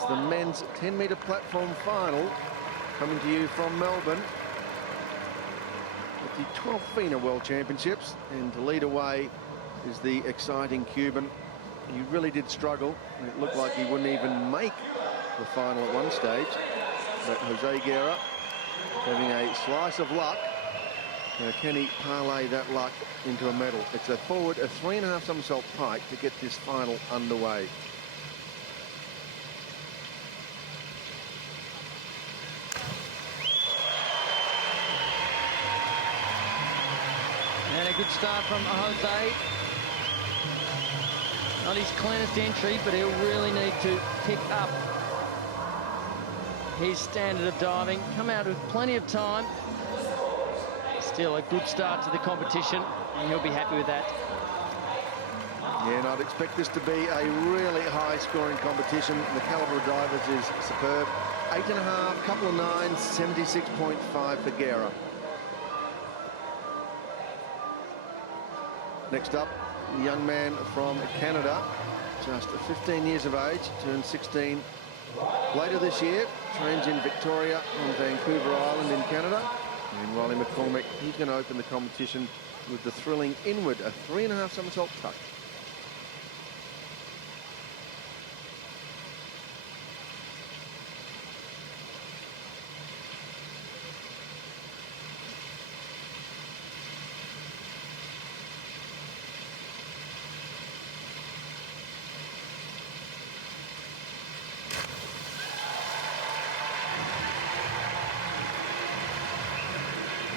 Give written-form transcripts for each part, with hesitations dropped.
It's the men's 10-metre platform final, coming to you from Melbourne at the 12th FINA World Championships. And to lead away is the exciting Cuban. He really did struggle. It looked like he wouldn't even make the final at one stage. But Jose Guerra having a slice of luck. Now, can he parlay that luck into a medal? It's a forward, a 3.5 somersault pike to get this final underway. And a good start from Jose. Not his cleanest entry, but he'll really need to pick up his standard of diving. Come out with plenty of time. Still a good start to the competition, and he'll be happy with that. Yeah, and I'd expect this to be a really high-scoring competition. The caliber of divers is superb. 8.5, couple of 9s, 76.5 for Guerra. Next up, the young man from Canada, just 15 years of age, turned 16 later this year, trains in Victoria on Vancouver Island in Canada. And Riley Mccormick, he's going to open the competition with the thrilling inward, a 3.5 somersault tuck.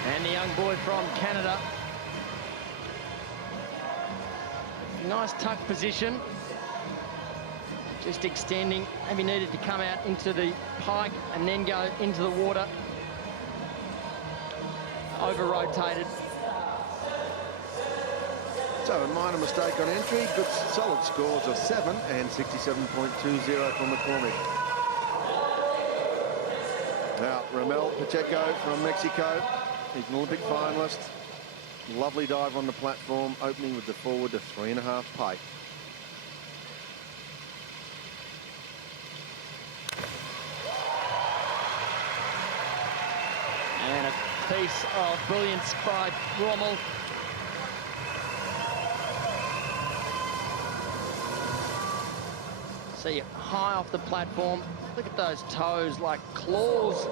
And the young boy from Canada. Nice tuck position. Just extending. Maybe needed to come out into the pike and then go into the water. Over-rotated. So a minor mistake on entry. Good solid scores of 7 and 67.20 from McCormick. Now, Ramel Pacheco from Mexico. He's an Olympic finalist. Lovely dive on the platform, opening with the forward of 3.5 pike. And a piece of brilliance by Ramel. See it high off the platform. Look at those toes like claws.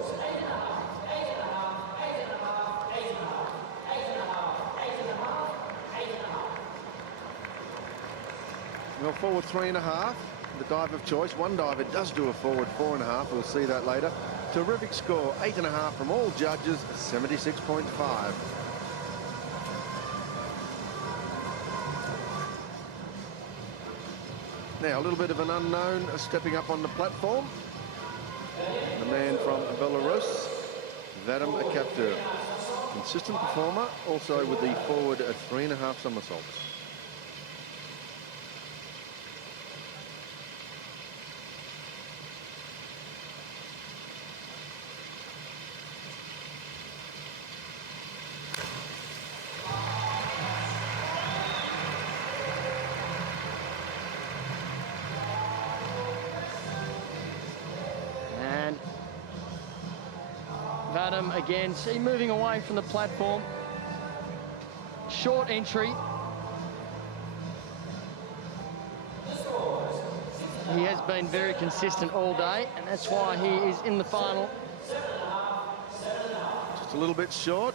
Well, forward 3.5, the dive of choice. One diver does do a forward 4.5. We'll see that later. Terrific score, 8.5 from all judges, 76.5. Now, a little bit of an unknown stepping up on the platform. The man from Belarus, Capter. Consistent performer, also with the forward 3.5 somersaults. Vadim again, see moving away from the platform. Short entry. He has been very consistent all day, and that's why he is in the final. Just a little bit short.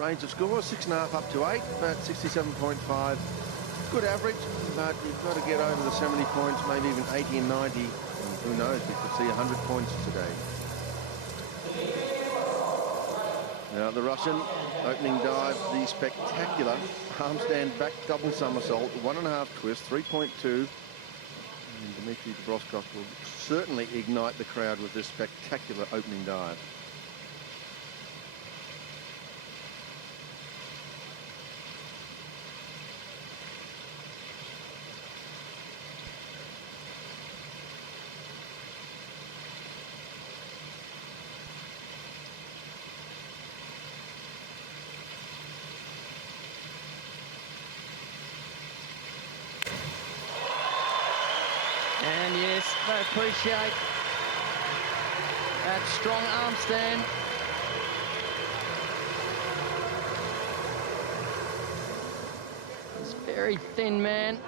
Range of scores, 6.5 up to 8, but 67.5. Good average, but you've got to get over the 70 points, maybe even 80 and 90. And who knows, we could see 100 points today. Now the Russian opening dive, the spectacular armstand back double somersault, 1.5 twist, 3.2. And Demetrius De Brosco will certainly ignite the crowd with this spectacular opening dive. And yes, they appreciate That strong arm stand. He's a very thin man.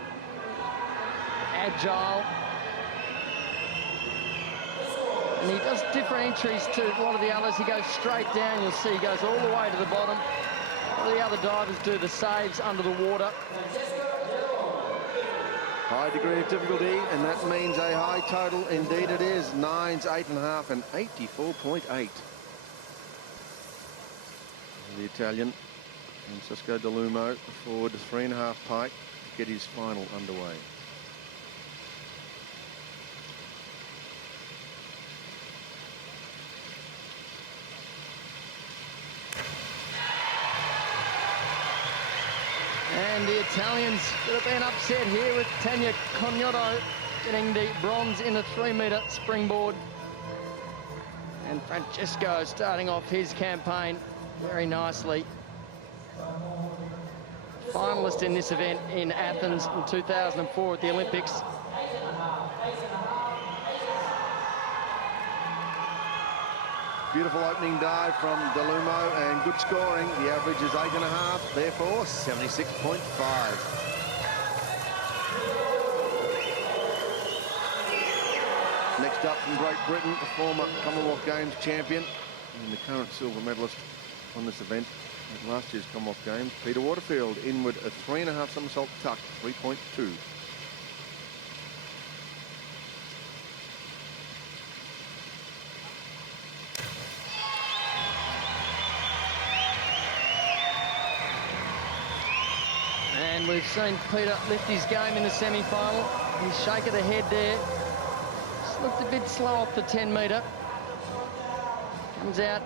Agile. And he does different entries to a lot of the others. He goes straight down. You'll see he goes all the way to the bottom. All the other divers do the saves under the water. High degree of difficulty, and that means a high total. Indeed it is. 9s, 8.5, and 84.8. The Italian, Francesco De Lumo, forward 3.5 pike to get his final underway. And the Italians could have been upset here with Tanya Cognotto getting the bronze in the 3-metre springboard. And Francesco starting off his campaign very nicely. Finalist in this event in Athens in 2004 at the Olympics. Beautiful opening dive from De Lumo and good scoring. The average is 8.5, therefore 76.5. Next up from Great Britain, the former Commonwealth Games champion and the current silver medalist on this event at last year's Commonwealth Games, Peter Waterfield, inward a 3.5 somersault tuck, 3.2. And we've seen Peter lift his game in the semi-final. His shake of the head there. Just looked a bit slow off the 10-metre. Comes out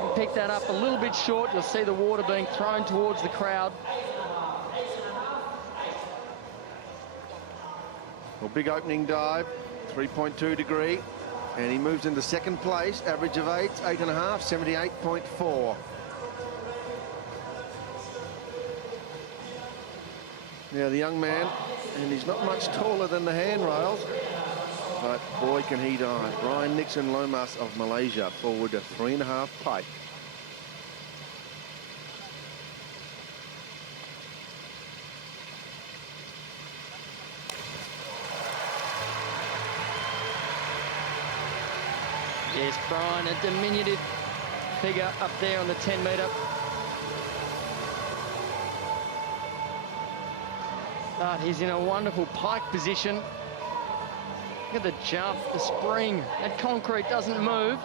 and picked that up a little bit short. You'll see the water being thrown towards the crowd. Well, big opening dive, 3.2 degree. And he moves into second place, average of 8, 8.5, 78.4. Now the young man, and he's not much taller than the handrails, but boy can he dive. Brian Nixon Lomas of Malaysia, forward a 3.5 pike. Yes, Brian, a diminutive figure up there on the 10-metre. But he's in a wonderful pike position. Look at the jump, the spring. That concrete doesn't move.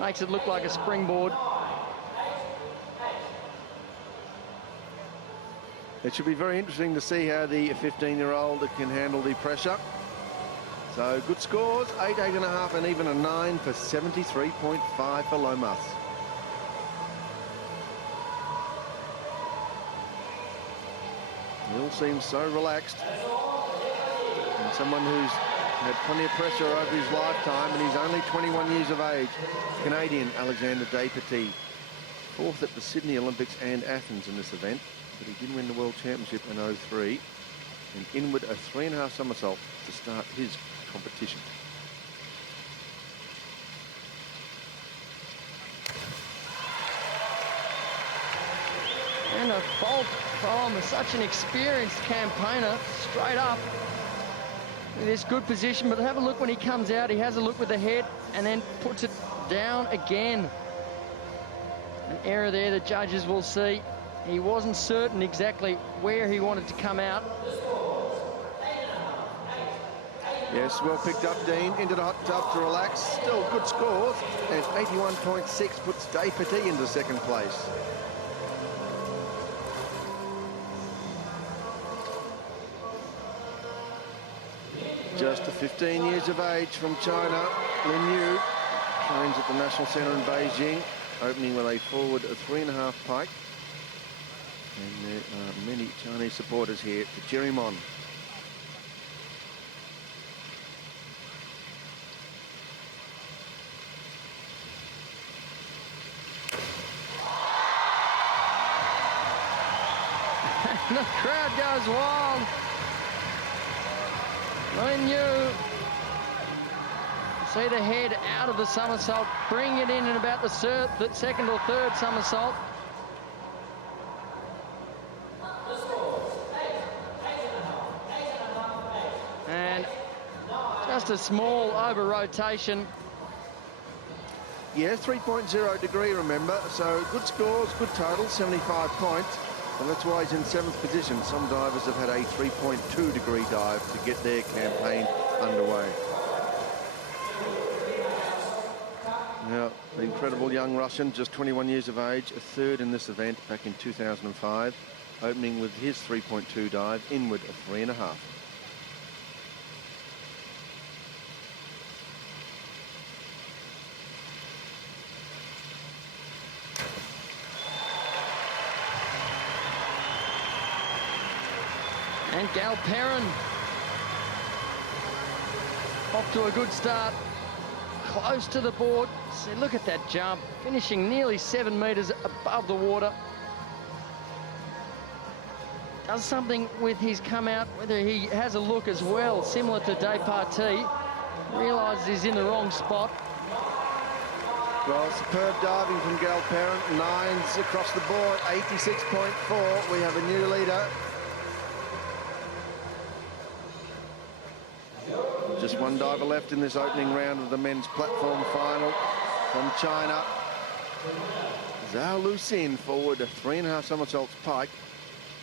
Makes it look like a springboard. It should be very interesting to see how the 15-year-old can handle the pressure. So good scores, 8, 8.5, and even a 9 for 73.5 for Lomas. He all seems so relaxed. And someone who's had plenty of pressure over his lifetime, and he's only 21 years of age. Canadian Alexander Despetit, 4th at the Sydney Olympics and Athens in this event, but he did win the World Championship in 03, and inward a 3.5 somersault to start his competition. And a fault from such an experienced campaigner, straight up. In this good position, but have a look when he comes out. He has a look with the head and then puts it down again. An error there the judges will see. He wasn't certain exactly where he wanted to come out. Yes, well picked up, Dean. Into the hot tub to relax. Still good scores. And 81.6 puts Despetit into second place. Just 15 years of age from China, Lin Yu trains at the National Centre in Beijing, opening with a forward of 3.5 pike. And there are many Chinese supporters here to cheer him on. The crowd goes wild. Lin Yu See the head out of the somersault, bring it in about the second or third somersault. And just a small over rotation. Yeah, 3.0 degree, remember. So good scores, good total, 75 points. And that's why he's in 7th position. Some divers have had a 3.2 degree dive to get their campaign underway. Now, the incredible young Russian, just 21 years of age, a 3rd in this event back in 2005, opening with his 3.2 dive, inward a 3.5. And Galperin off to a good start, close to the board. See, look at that jump, finishing nearly 7 metres above the water. Does something with his come out, whether he has a look as well, similar to Departie. Realises he's in the wrong spot. Well, superb diving from Galperin, 9s across the board, 86.4. We have a new leader. Just one diver left in this opening round of the men's platform final from China. Zhao Luxin forward a 3.5 somersaults pike,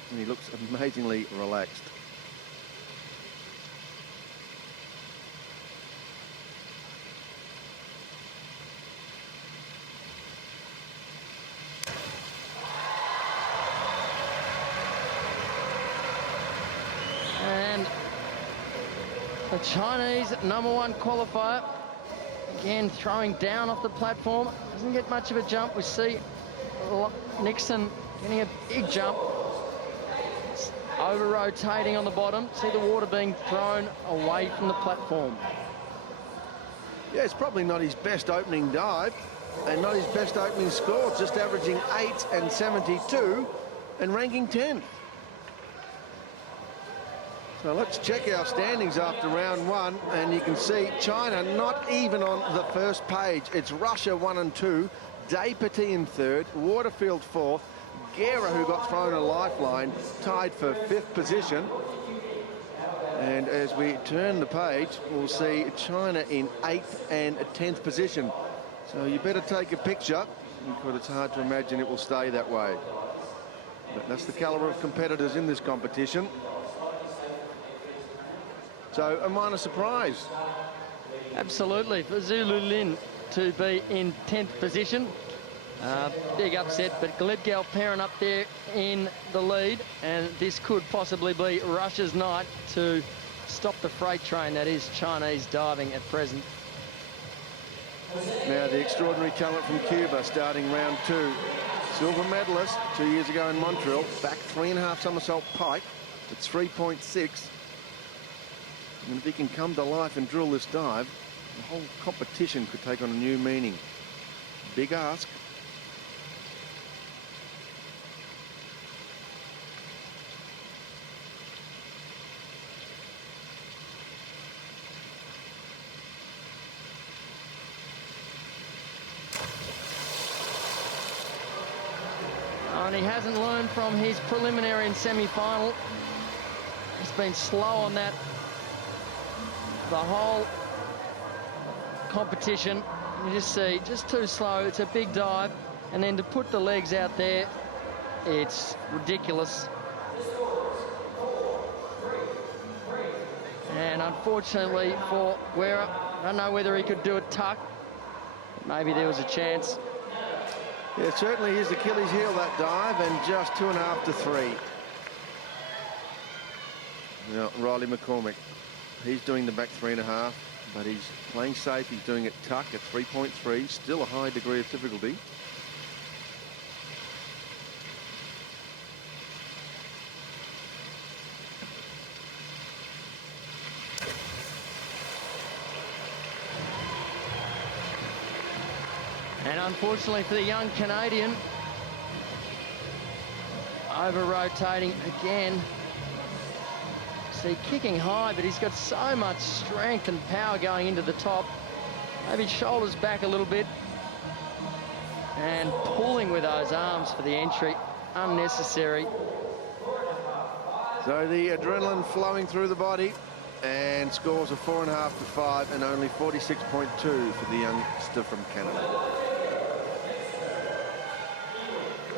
and he looks amazingly relaxed. And the Chinese #1 qualifier, again throwing down off the platform, doesn't get much of a jump. We see Nixon getting a big jump, over rotating on the bottom. See the water being thrown away from the platform. Yeah, it's probably not his best opening dive and not his best opening score, just averaging 8 and 72 and ranking 10th. So let's check our standings after round 1, and you can see China not even on the first page. It's Russia 1 and 2, Departie in 3rd, Waterfield 4th, Guerra, who got thrown a lifeline, tied for 5th position. And as we turn the page, we'll see China in 8th and 10th position. So you better take a picture, because it's hard to imagine it will stay that way. But that's the caliber of competitors in this competition. So a minor surprise. Absolutely, for Zulu Lin to be in 10th position. Big upset, but Gleb Galperin up there in the lead, and this could possibly be Russia's night to stop the freight train that is Chinese diving at present. Now the extraordinary talent from Cuba starting round 2. Silver medalist 2 years ago in Montreal, back 3.5 somersault pike. It's 3.6. And if he can come to life and drill this dive, the whole competition could take on a new meaning. Big ask. And he hasn't learned from his preliminary and semi-final. He's been slow on that the whole competition. You just see, just too slow. It's a big dive, and then to put the legs out there, it's ridiculous. And unfortunately for Guerra, I don't know whether he could do a tuck. Maybe there was a chance. Yeah, certainly his Achilles heel, that dive, and just 2.5 to 3. Now, Riley Mccormick, he's doing the back 3.5, but he's playing safe. He's doing it tuck at 3.3, still a high degree of difficulty. And unfortunately for the young Canadian, over-rotating again. See, kicking high, but he's got so much strength and power going into the top. Maybe shoulders back a little bit. And pulling with those arms for the entry. Unnecessary. So the adrenaline flowing through the body, and scores of 4.5 to 5 and only 46.2 for the youngster from Canada.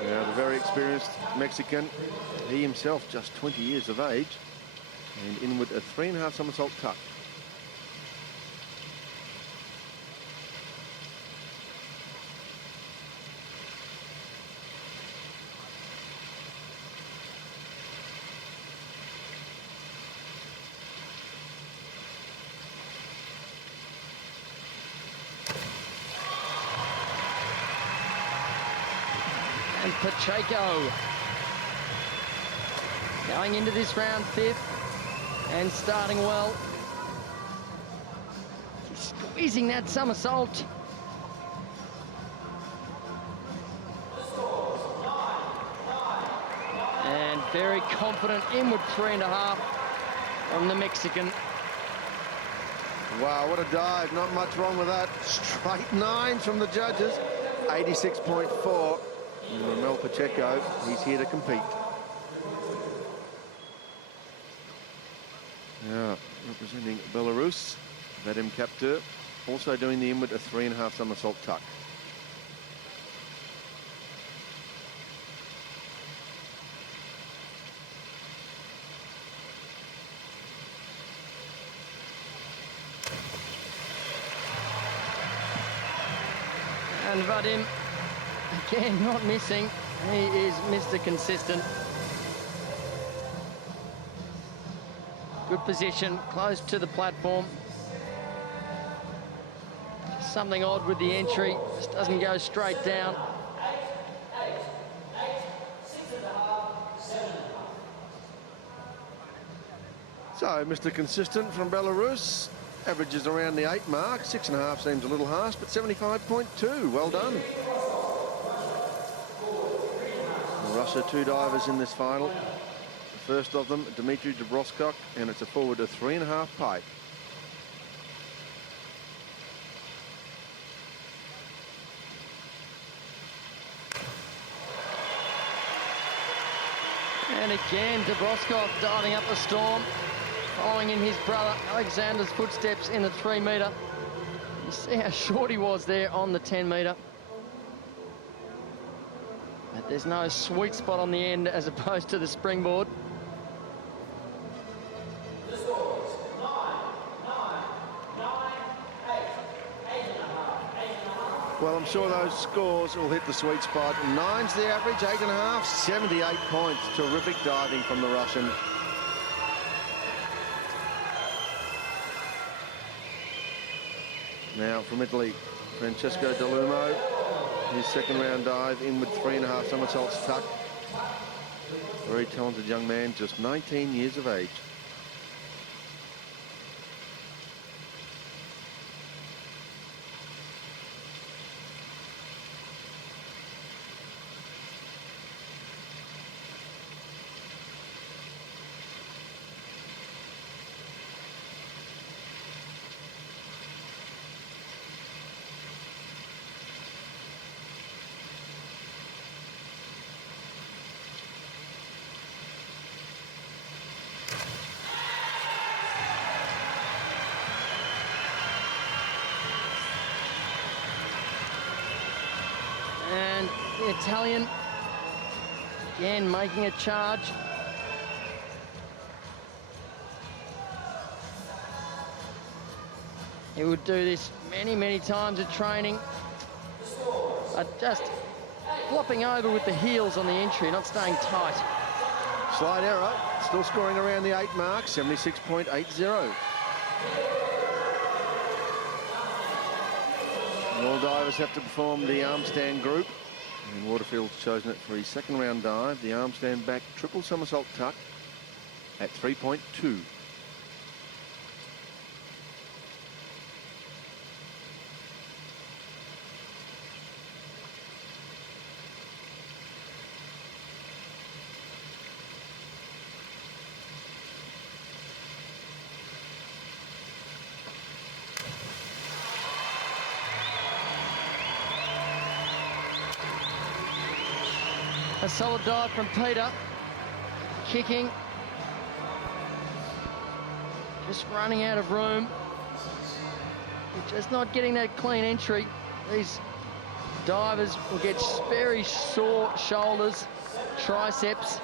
Now the very experienced Mexican, he himself just 20 years of age, and inward a 3.5 somersault tuck. And Pacheco going into this round 5th and starting well. He's squeezing that somersault. And very confident inward 3.5 from the Mexican. Wow, what a dive. Not much wrong with that. Straight 9s from the judges. 86.4. Ramel Pacheco, he's here to compete. Yeah, representing Belarus, Capter, also doing the inward a 3.5 somersault tuck. And Vadim, again, not missing. He is Mr. Consistent. Good position, close to the platform. Something odd with the entry, just doesn't go straight down. So, Mr. Consistent from Belarus averages around the 8 mark. 6.5 seems a little harsh, but 75.2. Well done. Russia, 2 divers in this final. The first of them, Demetrius De Brosco, and it's a forward of 3.5 pipe. And again, De Brosco diving up the storm, following in his brother Alexander's footsteps in the 3 metre. You see how short he was there on the 10 metre. But there's no sweet spot on the end as opposed to the springboard. Well, I'm sure those scores will hit the sweet spot. 9's the average, 8.5, 78 points. Terrific diving from the Russian. Now from Italy, Francesco De Lumo. His second round dive, inward 3.5 somersaults tuck. Very talented young man, just 19 years of age. And the Italian, again, making a charge. He would do this many, many times at training. Just flopping over with the heels on the entry, not staying tight. Slight error, still scoring around the 8 mark, 76.80. All divers have to perform the arm stand group, and Waterfield's chosen it for his second round dive, the arm stand back triple somersault tuck at 3.2. A solid dive from Peter. Kicking. Just running out of room. Just not getting that clean entry. These divers will get very sore shoulders, triceps.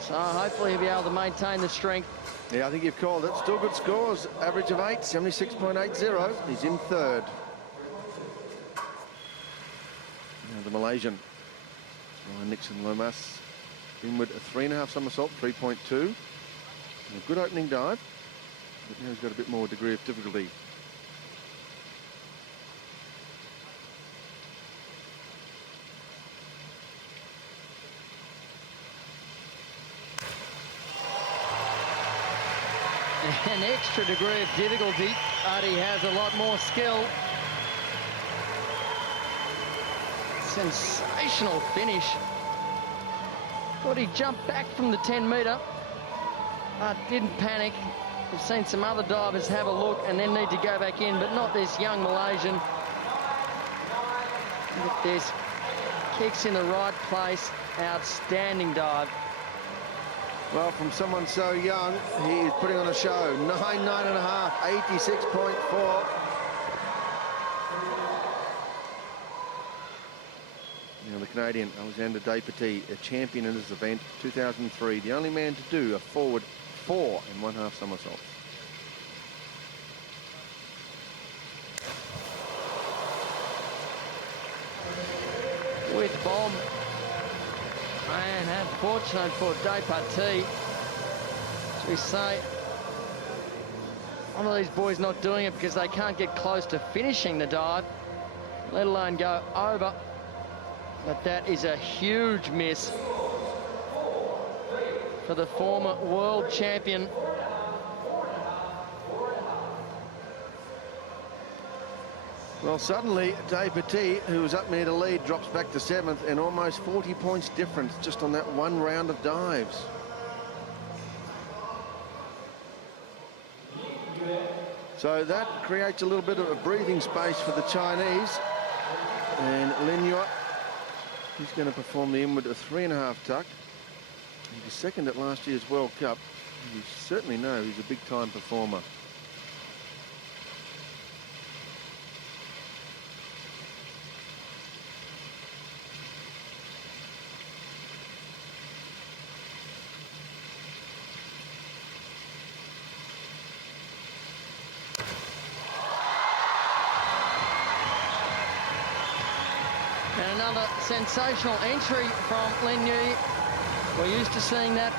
So hopefully he'll be able to maintain the strength. Yeah, I think you've called it. Still good scores. Average of 8, 76.80. He's in third. Now the Malaysian, Nixon Lomas, in with a 3.5 somersault, 3.2. A good opening dive, but now he's got a bit more degree of difficulty. An extra degree of difficulty, but he has a lot more skill. Sensational finish. Thought he jumped back from the 10-metre, but didn't panic. We've seen some other divers have a look and then need to go back in, but not this young Malaysian. Look at this. Kicks in the right place. Outstanding dive. Well, from someone so young, he is putting on a show. 9.5, 86.4. Now the Canadian, Alexander De Petit, a champion in this event, 2003, the only man to do a forward 4.5 somersaults. With bomb. And unfortunate for De Petit. As we say, one of these boys not doing it because they can't get close to finishing the dive, let alone go over. But that is a huge miss for the former world champion. Well, suddenly, De Petit, who was up near the lead, drops back to 7th, and almost 40 points difference just on that one round of dives. So that creates a little bit of a breathing space for the Chinese. And Lin Yue, he's going to perform the inward of 3.5 tuck. He was second at last year's World Cup. You certainly know he's a big-time performer. And another sensational entry from Lin Yue. We're used to seeing that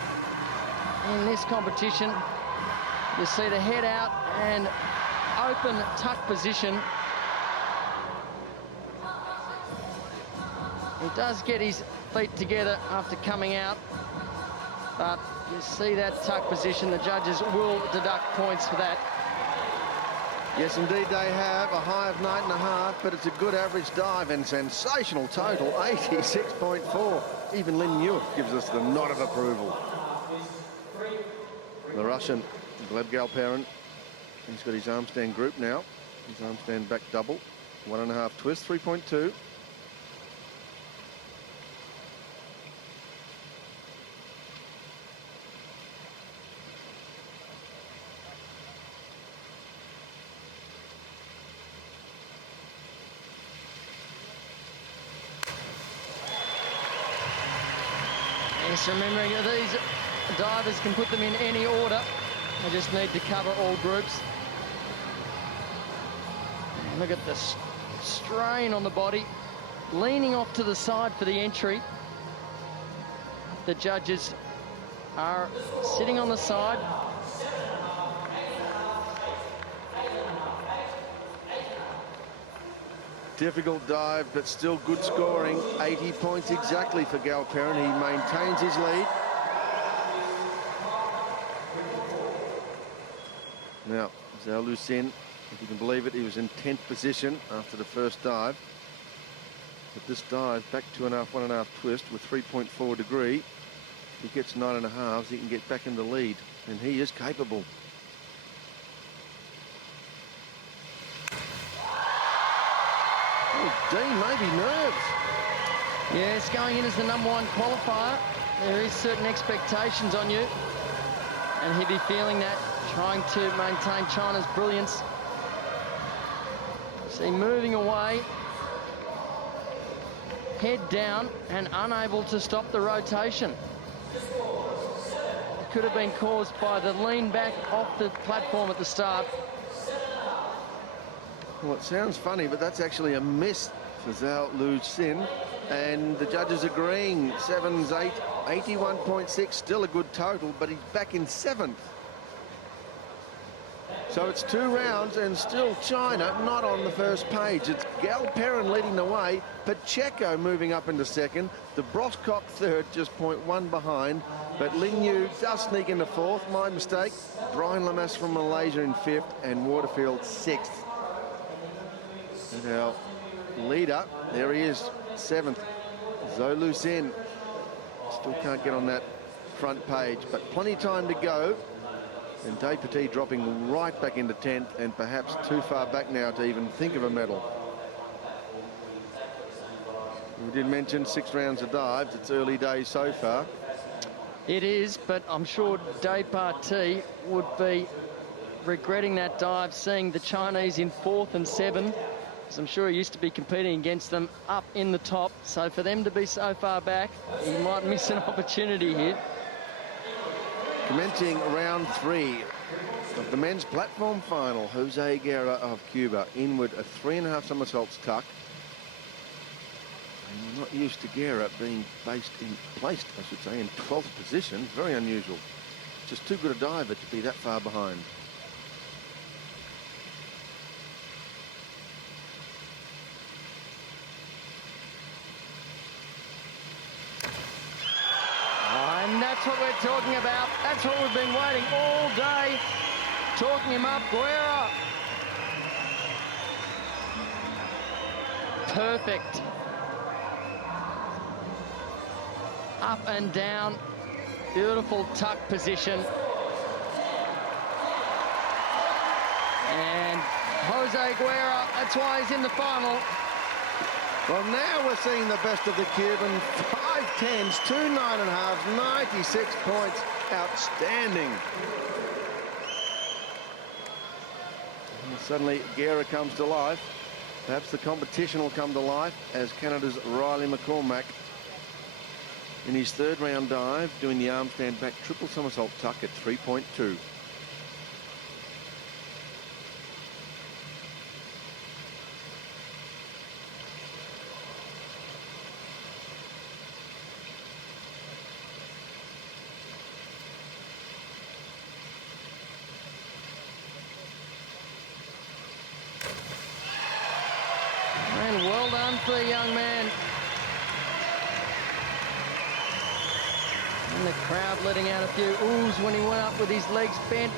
in this competition. You see the head out and open tuck position. He does get his feet together after coming out, but you see that tuck position. The judges will deduct points for that. Yes, indeed they have. A high of 9.5, but it's a good average dive and sensational total, 86.4. Even Lin Yue gives us the nod of approval. The Russian, Gleb Galperin, he's got his arm stand group now. His arm stand back double, 1.5 twist, 3.2. Yes, remembering that these divers can put them in any order. They just need to cover all groups. And look at the strain on the body, leaning off to the side for the entry. The judges are sitting on the side. Difficult dive, but still good scoring. 80 points exactly for Galperin. He maintains his lead. Now, Zhao Lucien, if you can believe it, he was in 10th position after the first dive. But this dive, back 2.5, 1.5 twist with 3.4 degree. If he gets 9.5, he can get back in the lead, and he is capable. Dean, maybe nerves. Yes, going in as the #1 qualifier, there is certain expectations on you. And he'll be feeling that, trying to maintain China's brilliance. See, moving away, head down and unable to stop the rotation. It could have been caused by the lean back off the platform at the start. Well, it sounds funny, but that's actually a miss for Zhao Lu Xin. And the judges agreeing, 7's 8, 81.6, still a good total, but he's back in 7th. So it's 2 rounds and still China not on the first page. It's Gal Perrin leading the way, Pacheco moving up into 2nd, De Brosco 3rd, just 0.1 behind, but Lin Yu does sneak into 4th, my mistake. Brian Lomas from Malaysia in 5th and Waterfield 6th. And our leader, there he is, 7th, Zhao Lu Xin. Still can't get on that front page, but plenty of time to go. And Dave Petit dropping right back into 10th and perhaps too far back now to even think of a medal. We did mention 6 rounds of dives. It's early days so far. It is, but I'm sure Dave Petit would be regretting that dive, seeing the Chinese in 4th and 7th. Because I'm sure he used to be competing against them up in the top. So for them to be so far back, he might miss an opportunity here. Commencing round 3 of the men's platform final, Jose Guerra of Cuba in with a 3.5 somersaults tuck. And you're not used to Guerra being placed, I should say, in 12th position. Very unusual. Just too good a diver to be that far behind. And that's what we're talking about. That's what we've been waiting all day. Talking him up, Guerra. Perfect. Up and down. Beautiful tuck position. And Jose Guerra, that's why he's in the final. Well, now we're seeing the best of the Cuban. 5 10s, 2 9.5s, 96 points. Outstanding. And suddenly, Guerra comes to life. Perhaps the competition will come to life as Canada's Riley Mccormack in his 3rd round dive, doing the arm stand back triple somersault tuck at 3.2. And well done for the young man. And the crowd letting out a few oohs when he went up with his legs bent.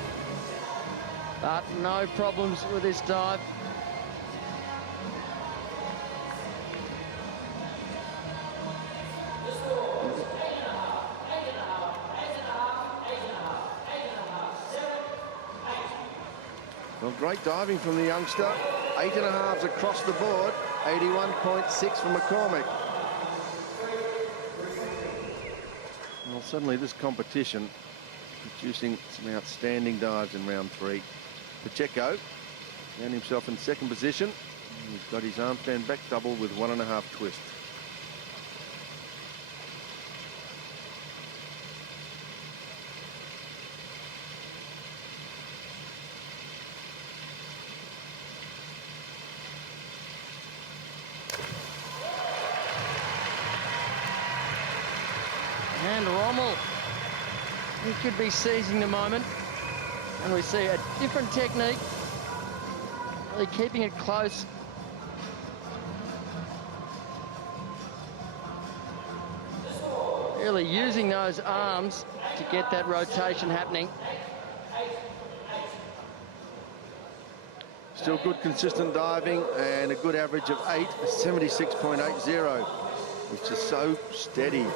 But no problems with this dive. Well, great diving from the youngster. 8.5s across the board. 81.6 from Mccormick. Well, suddenly this competition producing some outstanding dives in round 3. Pacheco found himself in 2nd position. He's got his arm stand back double with 1.5 twists. And Ramel, he could be seizing the moment. And we see a different technique. Really keeping it close. Really using those arms to get that rotation happening. Still good consistent diving and a good average of 8, 76.80, which is so steady.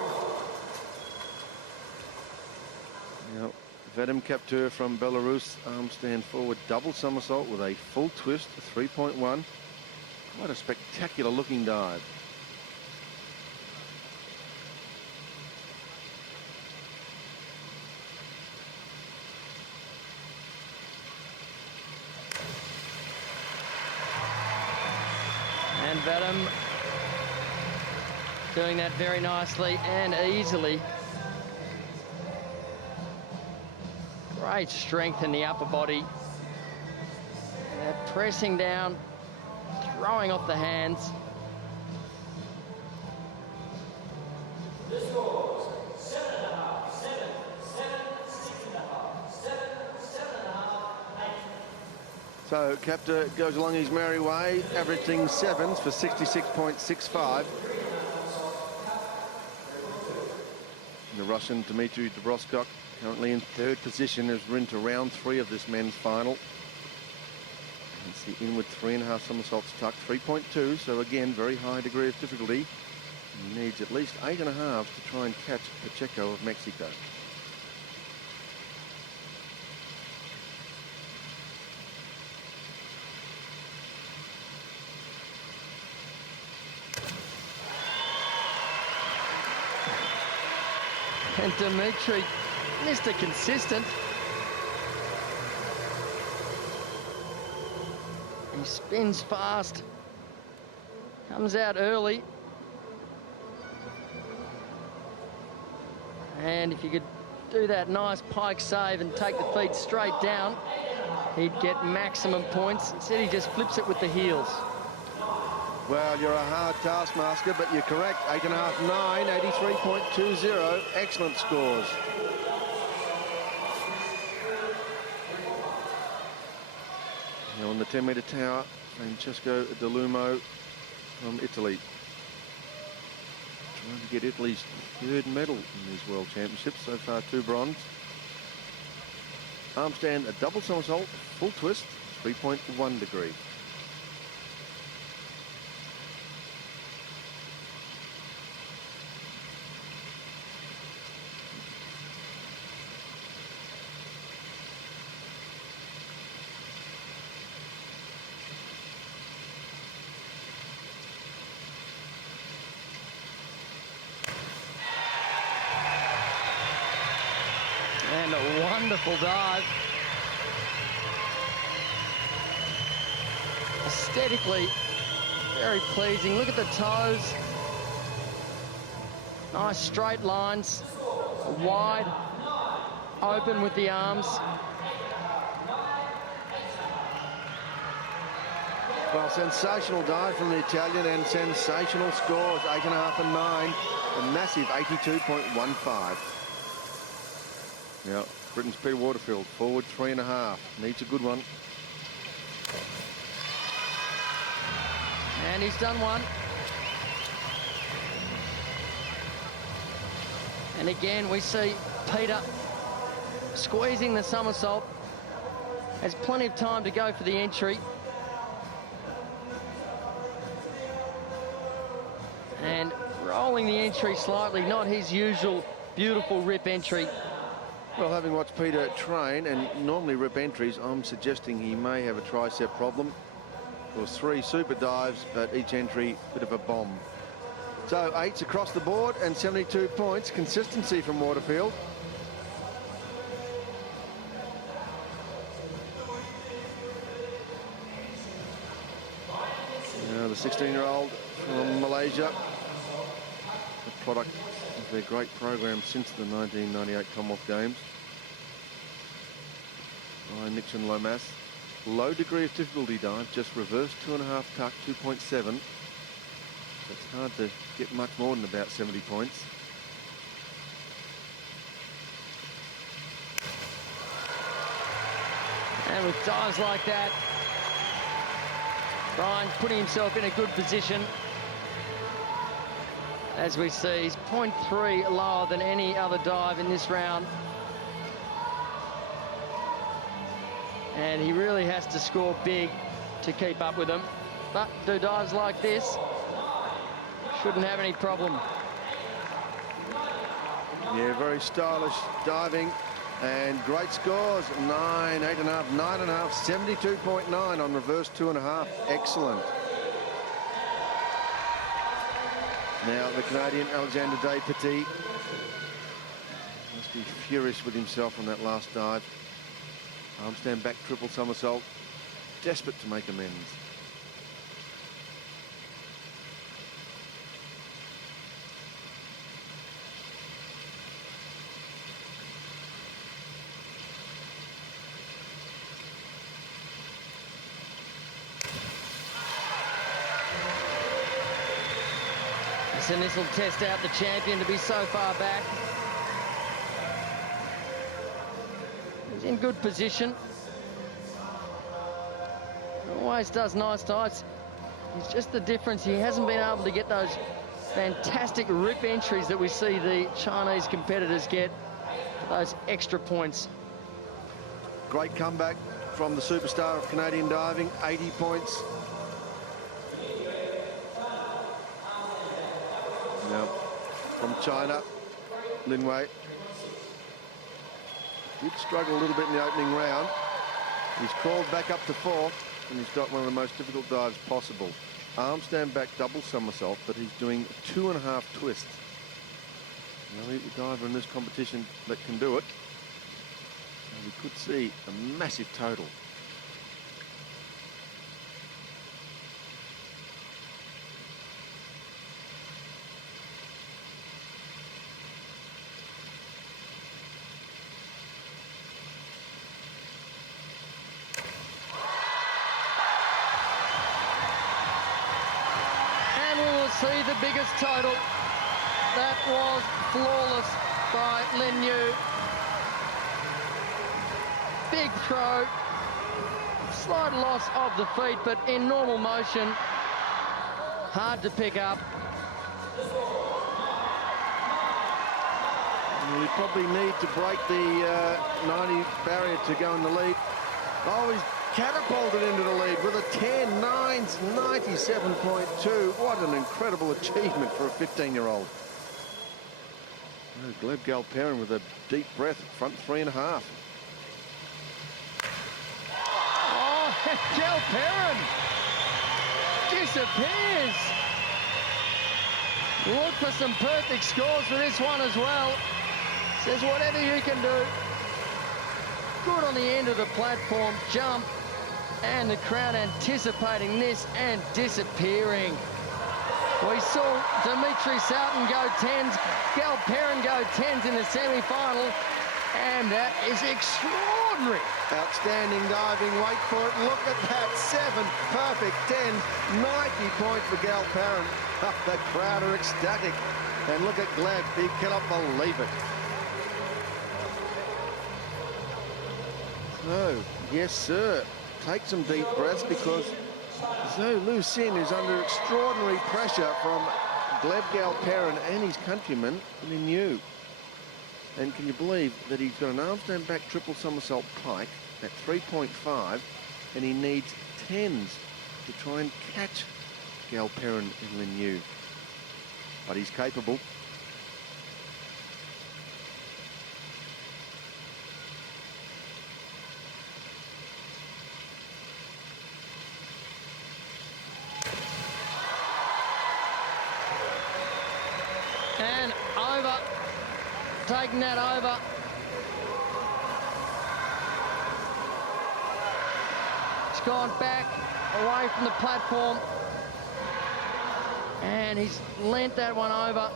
Now, Vadim Capter from Belarus, arm stand forward, double somersault with a full twist, 3.1. Quite a spectacular looking dive. And Vadim doing that very nicely and easily. Great strength in the upper body. Pressing down, throwing off the hands. So Capter goes along his merry way, averaging sevens for 66.65. The Russian Demetrius De Brosco currently in third position as we're into round 3 of this men's final. It's the inward 3.5 somersaults tuck, 3.2, so again, very high degree of difficulty. He needs at least 8.5 to try and catch Pacheco of Mexico. And Dimitri, Mr. Consistent. He spins fast, comes out early. And if you could do that nice pike save and take the feet straight down, he'd get maximum points. Instead, he just flips it with the heels. Well, you're a hard taskmaster, but you're correct. 8.5, 9, 83.20. Excellent scores. Now on the 10-metre tower, Francesco De Lumo from Italy. Trying to get Italy's 3rd medal in these World Championships. So far, 2 bronze. Arm stand, a double somersault, full twist, 3.1 degree. And a wonderful dive. Aesthetically, very pleasing. Look at the toes. Nice straight lines. Wide open with the arms. Well, sensational dive from the Italian and sensational scores. 8.5 and 9. A massive 82.15. Now, Britain's Peter Waterfield, forward 3.5. Needs a good one. And he's done one. And again, we see Peter squeezing the somersault. Has plenty of time to go for the entry. And rolling the entry slightly, not his usual beautiful rip entry. Well, having watched Peter train and normally rip entries, I'm suggesting he may have a tricep problem. Of course, 3 super dives, but each entry, bit of a bomb. So 8s across the board and 72 points. Consistency from Waterfield. Now the 16-year-old from Malaysia, the product of their great program since the 1998 Commonwealth Games. By Nixon Lomas. Low degree of difficulty dive, just reverse 2.5 tuck, 2.7. It's hard to get much more than about 70 points. And with dives like that, Brian's putting himself in a good position. As we see, he's 0.3 lower than any other dive in this round. And he really has to score big to keep up with them. But do dives like this, shouldn't have any problem. Yeah, very stylish diving and great scores. 9, 8.5, 9.5, 72.9 on reverse 2.5. Excellent. Now the Canadian Alexander Day Petit must be furious with himself on that last dive. Arm stand back triple somersault, desperate to make amends. and this will test out the champion to be so far back. He's in good position. Always does nice dives. It's just the difference. He hasn't been able to get those fantastic rip entries that we see the Chinese competitors get for those extra points. Great comeback from the superstar of Canadian diving, 80 points. Now, from China, Lin Wei did struggle a little bit in the opening round. He's crawled back up to fourth, and he's got one of the most difficult dives possible. Arm stand back double somersault, but he's doing 2.5 twists. The only diver in this competition that can do it. So we could see a massive total. See the biggest total. That was flawless by Lin Yu. Big throw. Slight loss of the feet, but in normal motion, hard to pick up. We probably need to break the 90 barrier to go in the lead. Oh, he's catapulted into the lead with a 10.9's 97.2. What an incredible achievement for a 15-year-old. Oh, Gleb Galperin with a deep breath, front 3.5. Oh, Galperin disappears. Look for some perfect scores for this one as well. Says whatever you can do. Good on the end of the platform jump. And the crowd anticipating this and disappearing. We saw Dimitri Soughton go 10s, Galperin go 10s in the semi-final, and that is extraordinary. Outstanding diving, wait for it, look at that, 7 perfect 10s, 90 points for Galperin. The crowd are ecstatic. And look at Gleb, he cannot believe it. So, yes sir. Take some deep breaths because Zhou Lu Xin is under extraordinary pressure from Gleb Galperin and his countryman Lin Yu. And can you believe that he's got an arm stand back triple somersault pike at 3.5 and he needs 10s to try and catch Galperin and Lin Yu. But he's capable. And over, taking that over. He's gone back away from the platform. And he's lent that one over.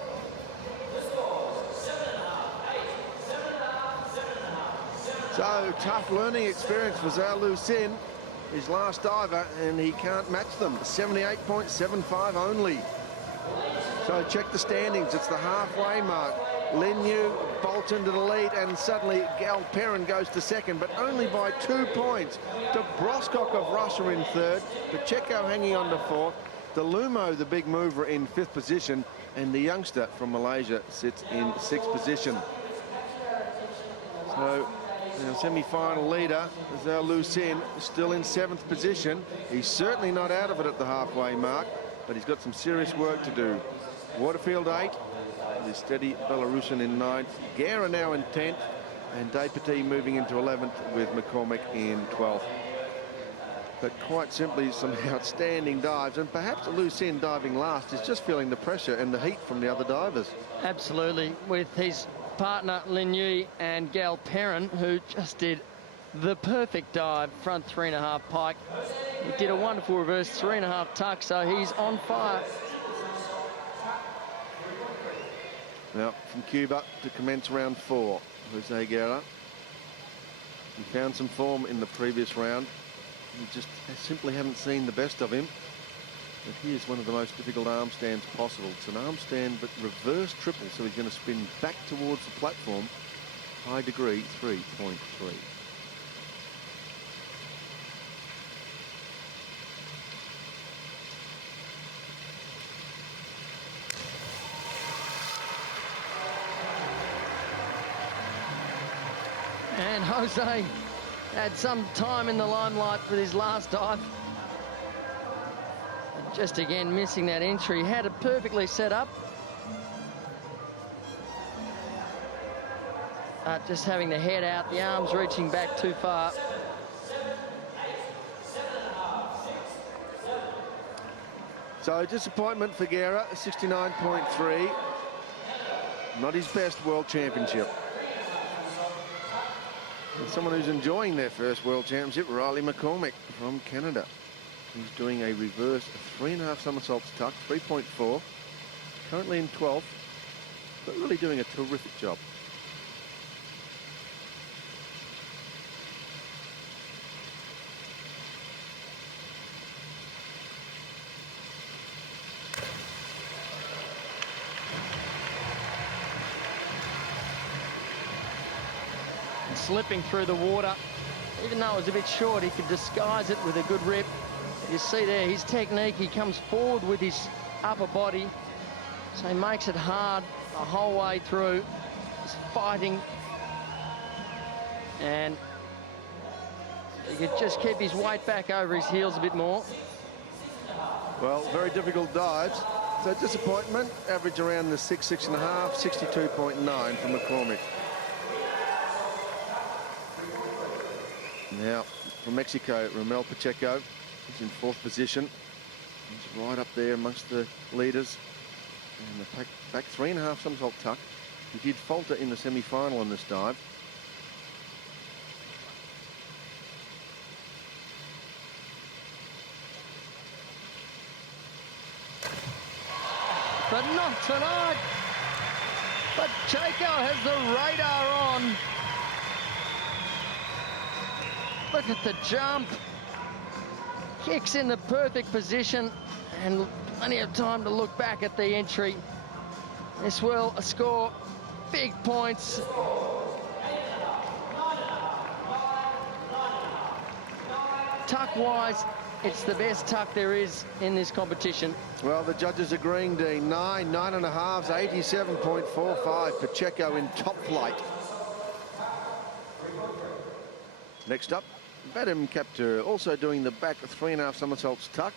So, tough learning experience for Zhou Lu Xin, his last diver, and he can't match them. 78.75 only. So check the standings, it's the halfway mark. Lin Yu bolts into the lead and suddenly Galperin goes to second, but only by 2 points. De Brosco of Russia in third, Pacheco hanging on to fourth, De Lumo, the big mover, in fifth position, and the youngster from Malaysia sits in sixth position. So, semi-final leader, Zhou Lu Xin, still in seventh position. He's certainly not out of it at the halfway mark, but he's got some serious work to do. Waterfield 8, the steady Belarusian in 9th, Guerra now in 10th, and De Petit moving into 11th with Mccormick in 12th. But quite simply, some outstanding dives, and perhaps Lu Xin diving last is just feeling the pressure and the heat from the other divers. Absolutely, with his partner Lin Yu and Galperin, who just did the perfect dive, front 3.5 pike. He did a wonderful reverse 3.5 tuck, so he's on fire. Now, from Cuba to commence round 4, Jose Guerra. He found some form in the previous round. We just simply haven't seen the best of him. But here's one of the most difficult arm stands possible. It's an arm stand, but reverse triple, so he's going to spin back towards the platform. High degree, 3.3. And Jose had some time in the limelight for his last dive. And just again missing that entry. Had it perfectly set up. Just having the head out, the arms reaching back too far. So disappointment for Guerra, 69.3. Not his best World Championship. And someone who's enjoying their first World Championship, Riley Mccormick from Canada. He's doing a reverse 3.5 somersaults tuck, 3.4. Currently in 12th, but really doing a terrific job. Slipping through the water. Even though it was a bit short, he could disguise it with a good rip. You see there his technique, he comes forward with his upper body, so he makes it hard the whole way through. He's fighting, and he could just keep his weight back over his heels a bit more. Well, very difficult dives. So disappointment, average around the 6.5, 62.9 for McCormick. Now, from Mexico, Ramel Pacheco is in 4th position. He's right up there amongst the leaders. And the back 3.5 somersault tuck. He did falter in the semi-final in this dive. But not tonight. Pacheco has the radar on. Look at the jump. Kicks in the perfect position and plenty of time to look back at the entry. This will score big points. Tuck-wise, it's the best tuck there is in this competition. Well, the judges agreeing, Dean. 9.5s, 87.45. Pacheco in top flight. Next up, Capter, also doing the back 3.5 somersaults tuck.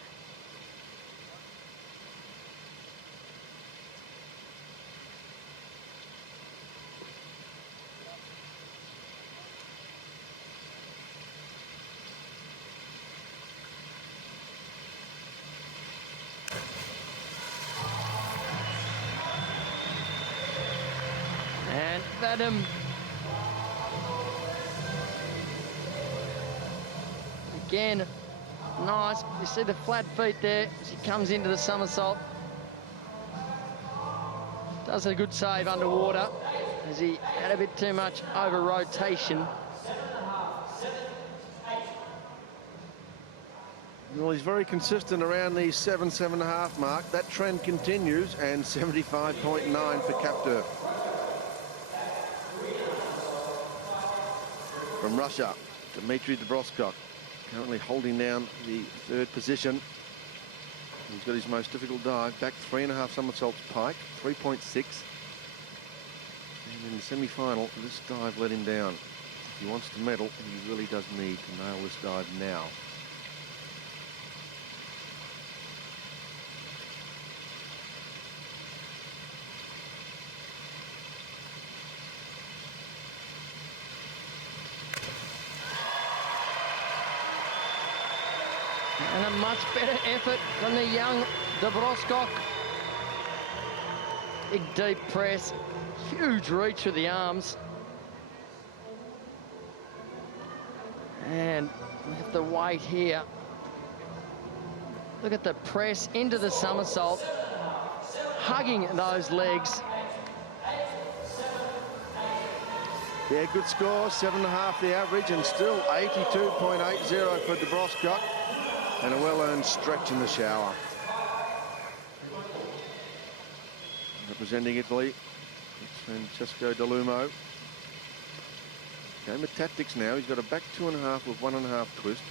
And Vadim again, nice. You see the flat feet there as he comes into the somersault. Does a good save underwater as he had a bit too much over rotation. Well, he's very consistent around the 7.5 mark. That trend continues, and 75.9 for Capter. From Russia, Demetrius De Brosco, currently holding down the 3rd position. He's got his most difficult dive, back 3.5 somersaults pike, 3.6. And in the semi-final, this dive let him down. If he wants to medal, he really does need to nail this dive now. And a much better effort from the young De Brosco. Big deep press, huge reach with the arms. And look at the weight here. Look at the press into the somersault, hugging those legs. Yeah, good score, 7.5 the average, and still 82.80 for De Brosco. And a well-earned stretch in the shower. Representing Italy, it's Francesco De Lumo. Game of tactics now. He's got a back 2.5 with 1.5 twist.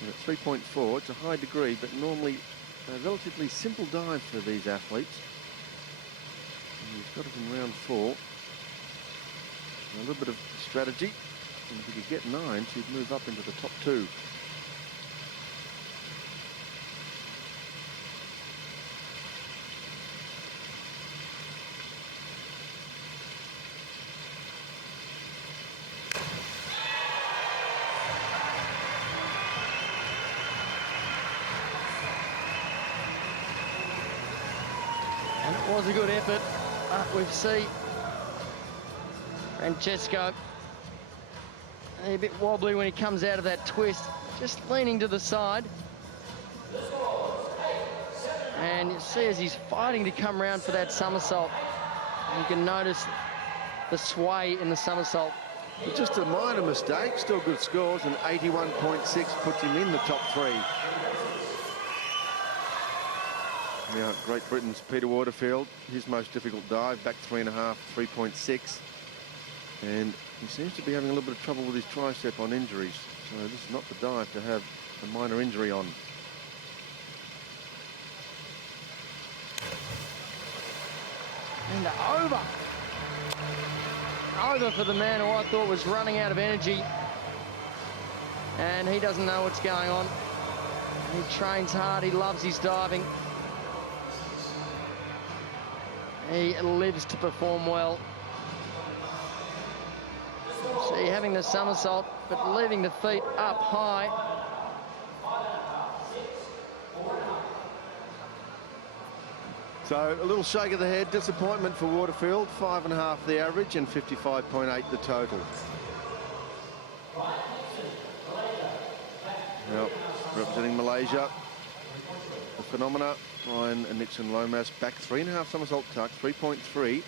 And at 3.4, it's a high degree, but normally a relatively simple dive for these athletes. And he's got it in round 4. A little bit of strategy. And if he could get 9, he'd move up into the top 2. And it was a good effort. We've seen Francesco a bit wobbly when he comes out of that twist, just leaning to the side. And you see as he's fighting to come round for that somersault, you can notice the sway in the somersault. But just a minor mistake, still good scores, and 81.6 puts him in the top 3. Now, Great Britain's Peter Waterfield, his most difficult dive, back 3.5, 3.6. And he seems to be having a little bit of trouble with his tricep on injuries. So this is not the dive to have a minor injury on. And over. Over for the man who I thought was running out of energy. And he doesn't know what's going on. He trains hard, he loves his diving. He lives to perform well. See, having the somersault, but leaving the feet up high. So a little shake of the head, disappointment for Waterfield, 5.5 the average and 55.8 the total. Now, representing Malaysia, the phenomena, Ryan and Nixon Lomas, back 3.5 somersault tuck, 3.3.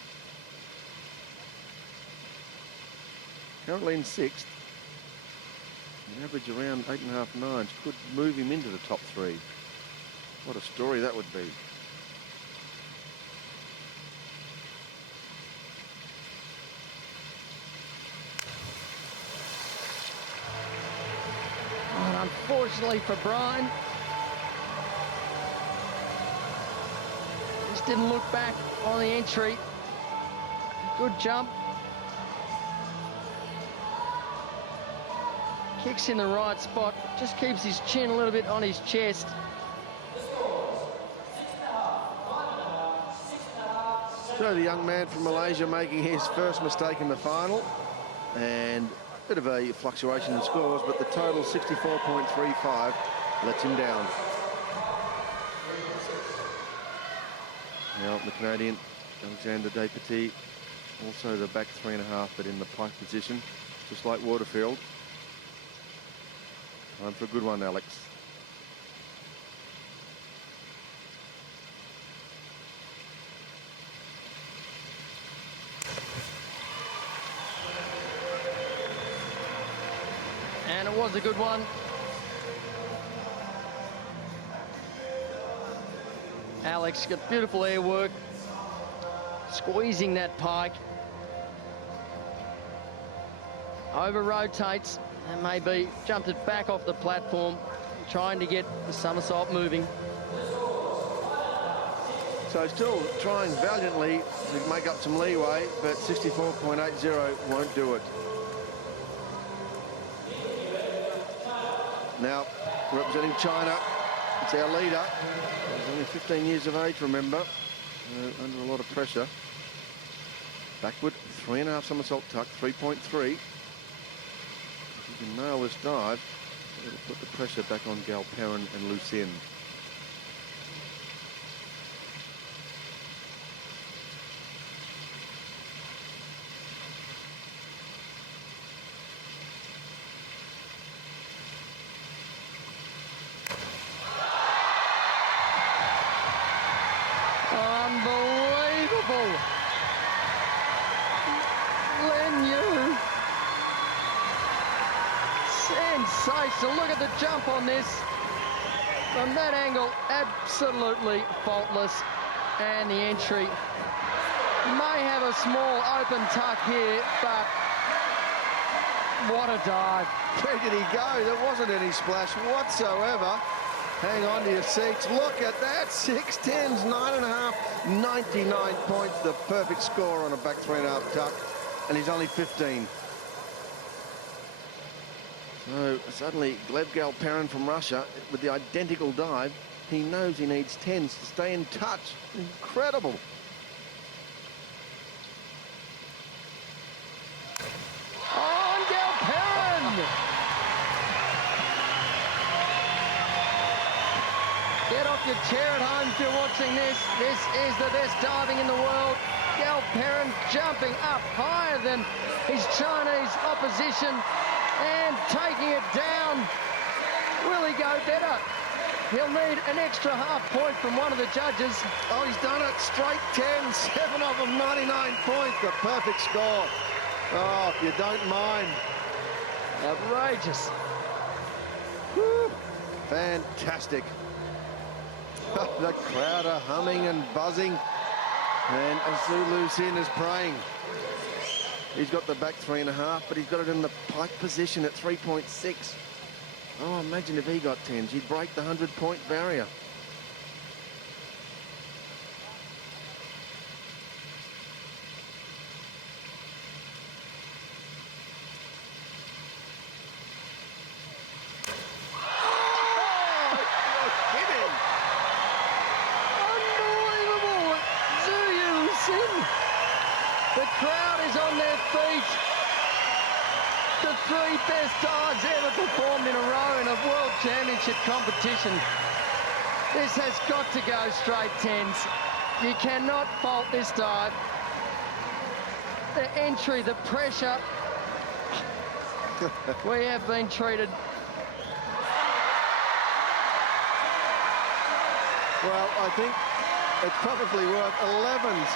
Currently in 6th. An average around 8.5 nines could move him into the top 3. What a story that would be. And unfortunately for Brian, just didn't look back on the entry. Good jump. Kicks in the right spot, just keeps his chin a little bit on his chest. So the young man from Malaysia making his first mistake in the final, and a bit of a fluctuation in scores, but the total 64.35 lets him down. Now the Canadian Alexander Despetit, also the back 3.5, but in the pike position, just like Waterfield. Time for a good one, Alex. And it was a good one. Alex got beautiful air work, squeezing that pike. Over rotates and maybe jumped it back off the platform, trying to get the somersault moving. So still trying valiantly to make up some leeway, but 64.80 won't do it. Now, representing China, it's our leader. He's only 15 years of age, remember, under a lot of pressure. Backward, 3.5 somersault tuck, 3.3. If you can nail this dive, it'll put the pressure back on Gal Perrin and Lucien. Unbelievable. Lenu. Sensational. Look at the jump on this. From that angle, absolutely faultless. And the entry may have a small open tuck here, but what a dive. Where did he go? There wasn't any splash whatsoever. Hang on to your seats. Look at that. 6'10", 9.5, 99 points. The perfect score on a back 3.5 tuck. And he's only 15. So suddenly Gleb Galperin from Russia with the identical dive. He knows he needs 10s to stay in touch. Incredible. On Galperin! Get off your chair at home if you're watching this. This is the best diving in the world. Galperin jumping up higher than his Chinese opposition and taking it down. Will he go better? He'll need an extra half point from one of the judges. Oh, he's done it. Straight 10, 7 of them, 99 points. The perfect score. Oh, if you don't mind. Outrageous. Woo. Fantastic. The crowd are humming and buzzing. And Zulu Sin is praying. He's got the back 3.5, but he's got it in the pike position at 3.6. Oh, imagine if he got 10s. He'd break the 100-point barrier. Best dives ever performed in a row in a World Championship competition. This has got to go straight 10s. You cannot fault this dive. The entry, the pressure. We have been treated. Well, I think it's probably worth 11s.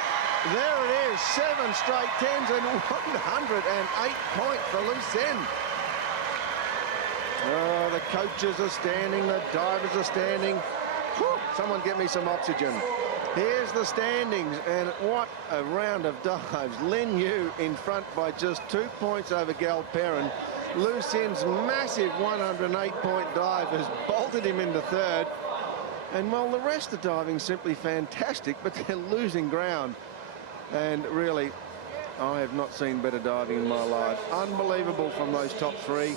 There it is, 7 straight 10s and 108 points for Lucien. Oh, the coaches are standing, the divers are standing. Whew, someone get me some oxygen. Here's the standings, and what a round of dives. Lin Yu in front by just 2 points over Galperin. Lucien's massive 108-point dive has bolted him into third. And, well, the rest of diving simply fantastic, but they're losing ground. And really, I have not seen better diving in my life. Unbelievable from those top 3.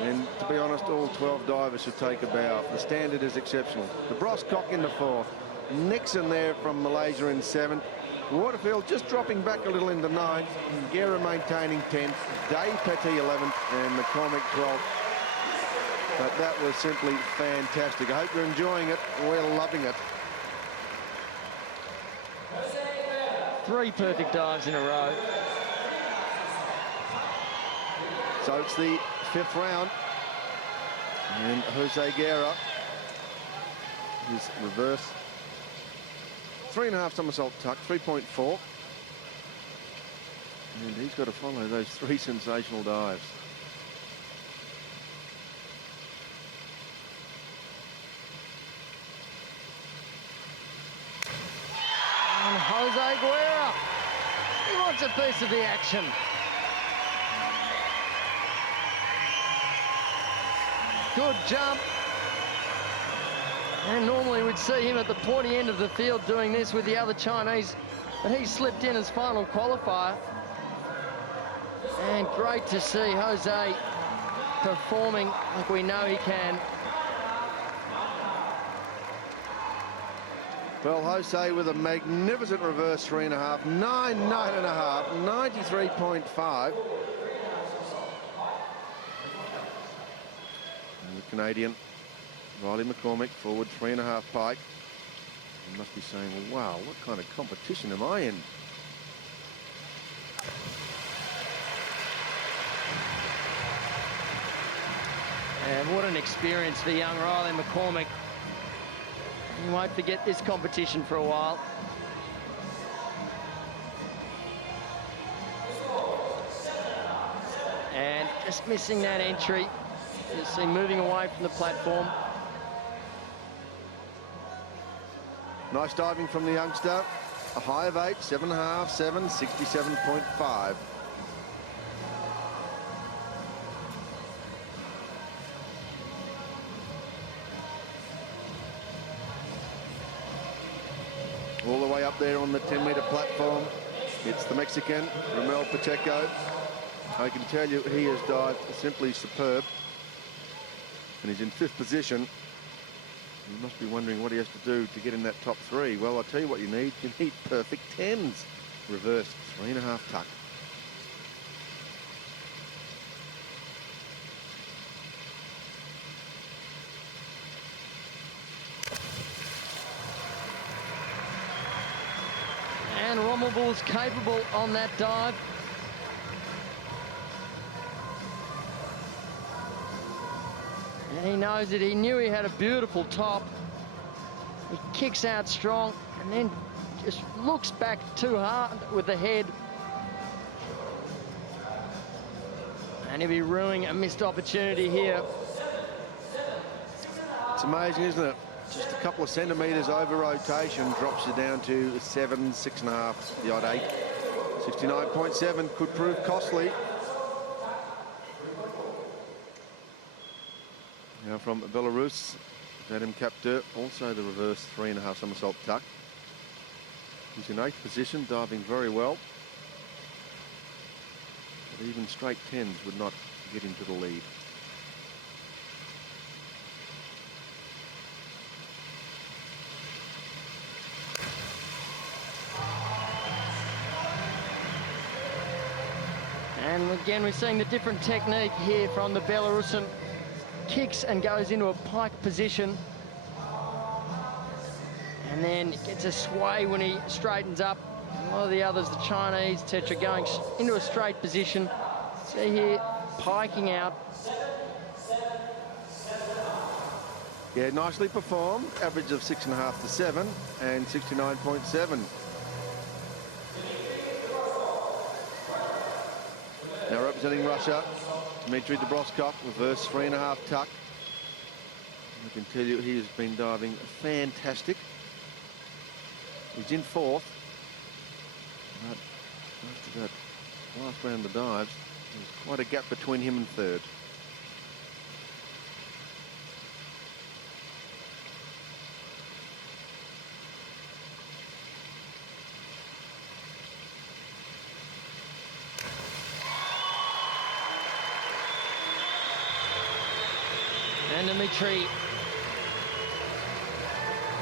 And to be honest, all 12 divers should take a bow. The standard is exceptional. De Brosco into 4th. Nixon there from Malaysia in 7th. Waterfield just dropping back a little into 9th. Guerra maintaining 10th. Dave Petit 11th. And Mccormick 12th. But that was simply fantastic. I hope you're enjoying it. We're loving it. 3 perfect dives in a row. So it's the 5th round. And Jose Guerra, his reverse 3.5 somersault tuck, 3.4. And he's got to follow those 3 sensational dives. And Jose Guerra, he wants a piece of the action. Good jump. And normally we'd see him at the pointy end of the field doing this with the other Chinese, but he slipped in as final qualifier. And great to see Jose performing like we know he can. Well, Jose with a magnificent reverse 3.5, 9.5, 93.5. And the Canadian, Riley McCormick, forward 3.5 pike. You must be saying, wow, what kind of competition am I in? And what an experience for young Riley McCormick. He won't forget this competition for a while. And just missing that entry. You see moving away from the platform. Nice diving from the youngster. A high of 8, 7.5, 7, 67.5. All the way up there on the 10-metre platform, it's the Mexican, Ramel Pacheco. I can tell you he has dived simply superb. And he's in 5th position. You must be wondering what he has to do to get in that top 3. Well, I'll tell you what you need. You need perfect 10s. Reverse 3.5 tuck. And Ramel was capable on that dive. And he knows it. He knew he had a beautiful top. He kicks out strong and then just looks back too hard with the head. And he'll be ruining a missed opportunity here. It's amazing, isn't it? Just a couple of centimetres over rotation drops you down to 7, 6.5, the odd 8. 69.7 could prove costly. Now from Belarus, Capter, also the reverse 3.5 somersault tuck. He's in 8th position, diving very well. But even straight 10s would not get him to the lead. And again, we're seeing the different technique here from the Belarusian. Kicks and goes into a pike position. And then gets a sway when he straightens up. And a lot of the others, the Chinese, Tetra, going into a straight position. See here, piking out. Yeah, nicely performed. Average of 6.5 to 7 and 69.7. Now representing Russia, Demetrius De Brosco, reverse 3.5 tuck. I can tell you he has been diving fantastic. He's in 4th. But after that last round of dives, there's quite a gap between him and 3rd. And Dimitri,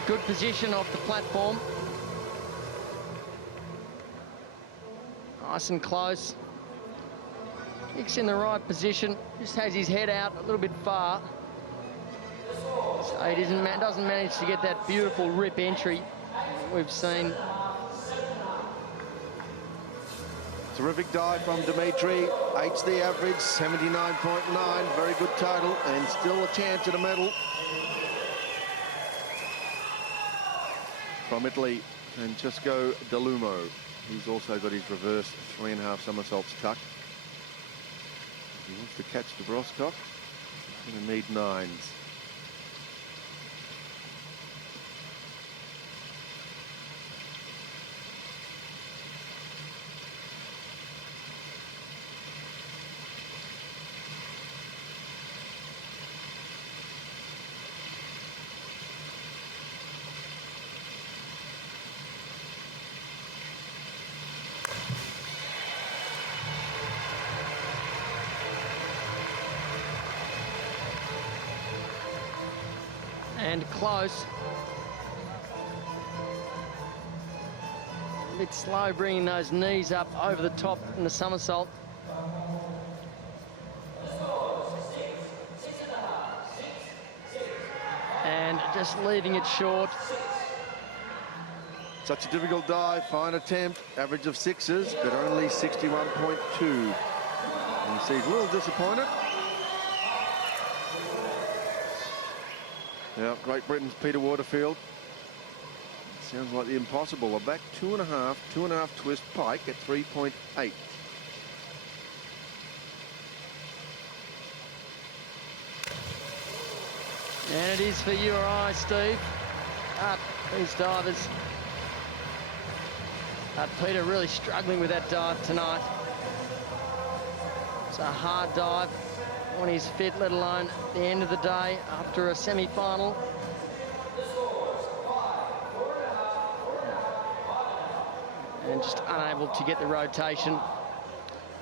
good position off the platform. Nice and close. Kicks in the right position, just has his head out a little bit far. So he doesn't manage to get that beautiful rip entry we've seen. Terrific dive from Dimitri. 8's the average, 79.9. Very good total, and still a chance at a medal. From Italy, Francesco De Lumo. He's also got his reverse 3.5 somersaults tuck. If he wants to catch De Brosco, he's going to need 9s. And close. A bit slow bringing those knees up over the top in the somersault. And just leaving it short. Such a difficult dive, fine attempt, average of 6s, but only 61.2. And you see he's a little disappointed. Now, Great Britain's Peter Waterfield. Sounds like the impossible. A back 2.5 twist pike at 3.8. And it is for you or I, Steve. These divers. Peter really struggling with that dive tonight. It's a hard dive on his fit, let alone at the end of the day after a semi-final. And just unable to get the rotation.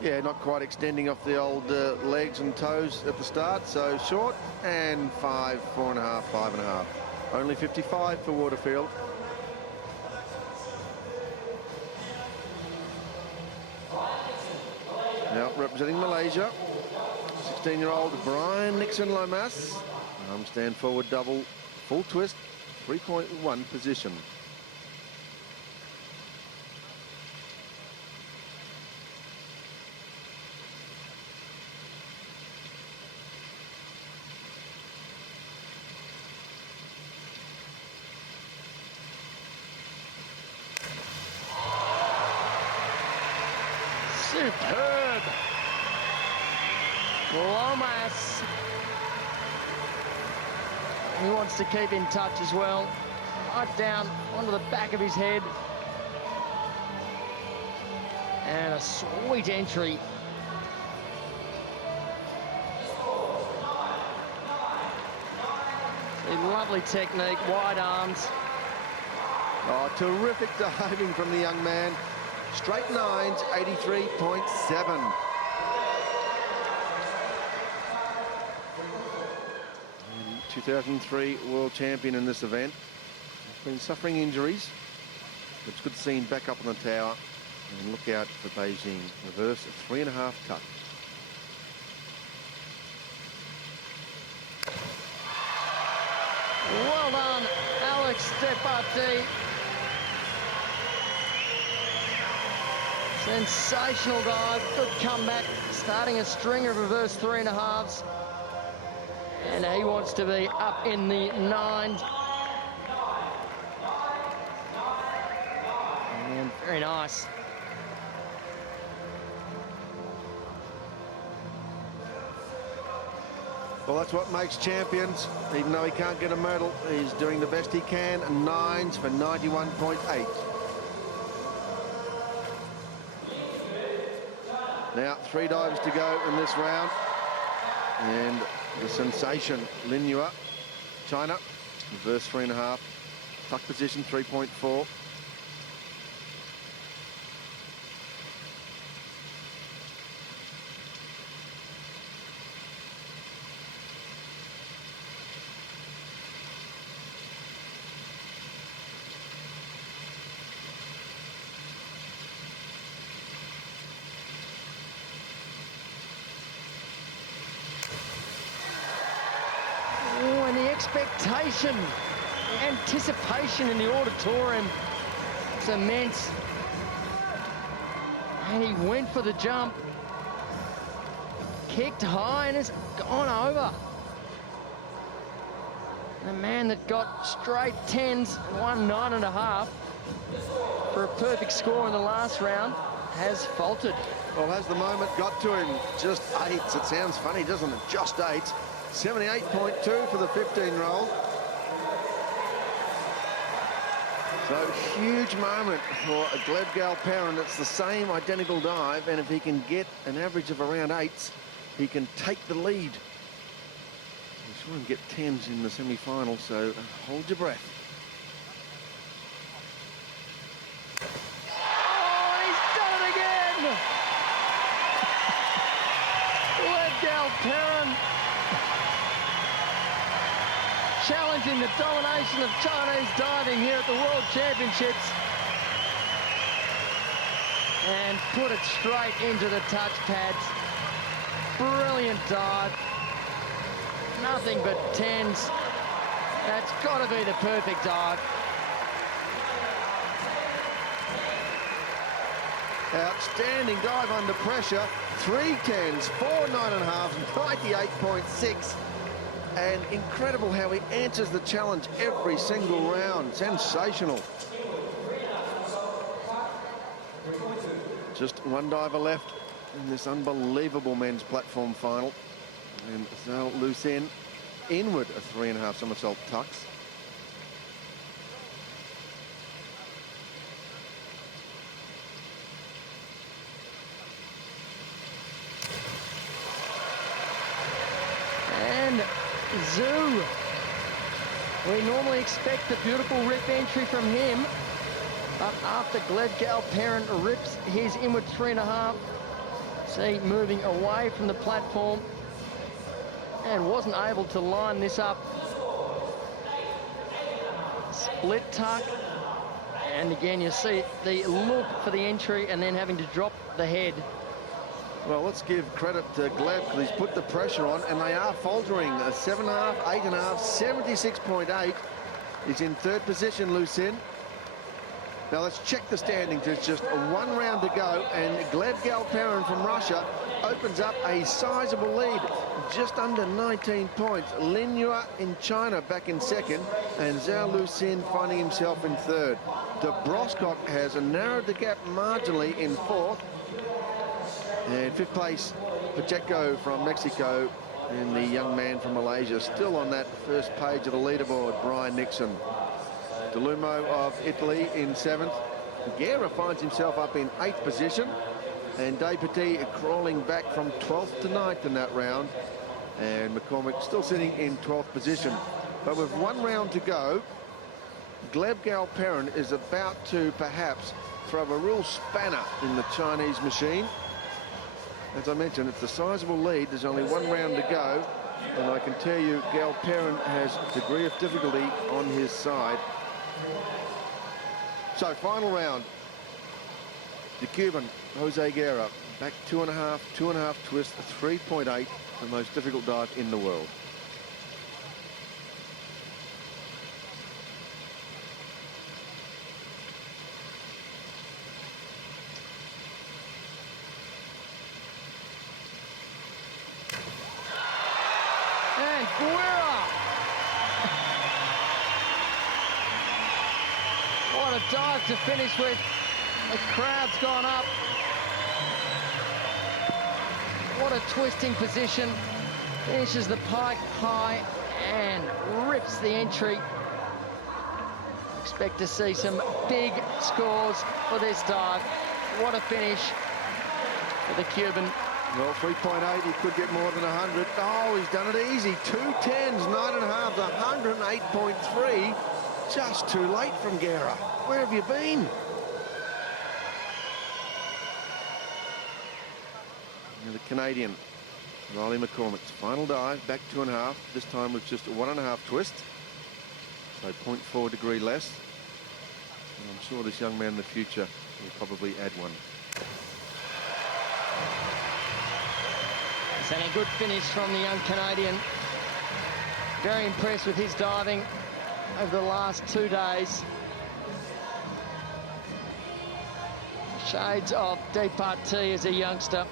Yeah, not quite extending off the old legs and toes at the start. So short and 5, 4.5, 5.5. Only 55 for Waterfield. Now representing Malaysia, 16-year-old Brian Nixon Lomas. Stand forward double, full twist, 3.1 position. Superb. Lomas. He wants to keep in touch as well. Right down onto the back of his head. And a sweet entry. A lovely technique, wide arms. Oh, terrific diving from the young man. Straight nines, 83.7. 2003 world champion in this event. He's been suffering injuries. It's good to see him back up on the tower. And look out for Beijing. Reverse 3.5 tuck. Well done, Alex Departy. Sensational dive, good comeback, starting a string of reverse 3.5s. And he wants to be up in the 9s. And very nice. Well, that's what makes champions. Even though he can't get a medal, he's doing the best he can. 9s for 91.8. Now, 3 dives to go in this round. And the sensation, Lin Yue, China, reverse 3.5. Tuck position, 3.4. Expectation, the anticipation in the auditorium is immense. And he went for the jump, kicked high and has gone over. And a man that got straight 10s and won 9.5 for a perfect score in the last round has faltered. Well, has the moment got to him? Just 8s. It sounds funny, doesn't it? Just 8s. 78.2 for the 15-year-old. So huge moment for Gleb Galperin. It's the same identical dive, and if he can get an average of around 8s, he can take the lead. He's trying to get 10s in the semi-final, so hold your breath. Oh, he's done it again! Gleb Galperin challenging the domination of Chinese diving here at the World Championships. And put it straight into the touch pads. Brilliant dive. Nothing but 10s. That's got to be the perfect dive. Outstanding dive under pressure. 3 10s, 4 9.5s, 98.6. And incredible how he answers the challenge every single round. Sensational. Just one diver left in this unbelievable men's platform final. And Zal loose in, inward a 3.5 somersault tucks. Zoo. We normally expect the beautiful rip entry from him, but after Gleb Galperin rips his inward 3.5, see moving away from the platform and wasn't able to line this up. Split tuck, and again you see the look for the entry and then having to drop the head. Well, let's give credit to Gleb because he's put the pressure on, and they are faltering. A 7.5, 8.5, 76.8. He's in third position, Lucien. Now let's check the standings. There's just 1 round to go, and Gleb Galperin from Russia opens up a sizable lead, just under 19 points. Lin Yue in China back in second, and Zhao Lucien finding himself in third. De Brosco has narrowed the gap marginally in fourth. And fifth place, Pacheco from Mexico, and the young man from Malaysia still on that first page of the leaderboard, Brian Nixon. De Lumo of Italy in seventh. Guerra finds himself up in eighth position, and De Petit crawling back from 12th to 9th in that round, and Mccormick still sitting in 12th position. But with 1 round to go, Gleb Galperin is about to perhaps throw a real spanner in the Chinese machine. As I mentioned, it's a sizable lead. There's only 1 round to go, and I can tell you Galperin has a degree of difficulty on his side. So final round, the Cuban Jose Guerra back 2.5 twist, 3.8, the most difficult dive in the world. What a dive to finish with. The crowd's gone up. What a twisting position. Finishes the pike high and rips the entry. Expect to see some big scores for this dive. What a finish for the Cuban. Well, 3.8, he could get more than 100. Oh, he's done it easy. 2 10s, 9.5, 108.3. Just too late from Guerra. Where have you been? And the Canadian, Riley McCormick's final dive, back 2.5, this time with just 1.5 twist. So 0.4 degree less. And I'm sure this young man in the future will probably add one. And a good finish from the young Canadian. Very impressed with his diving over the last 2 days. Shades of De Petit as a youngster.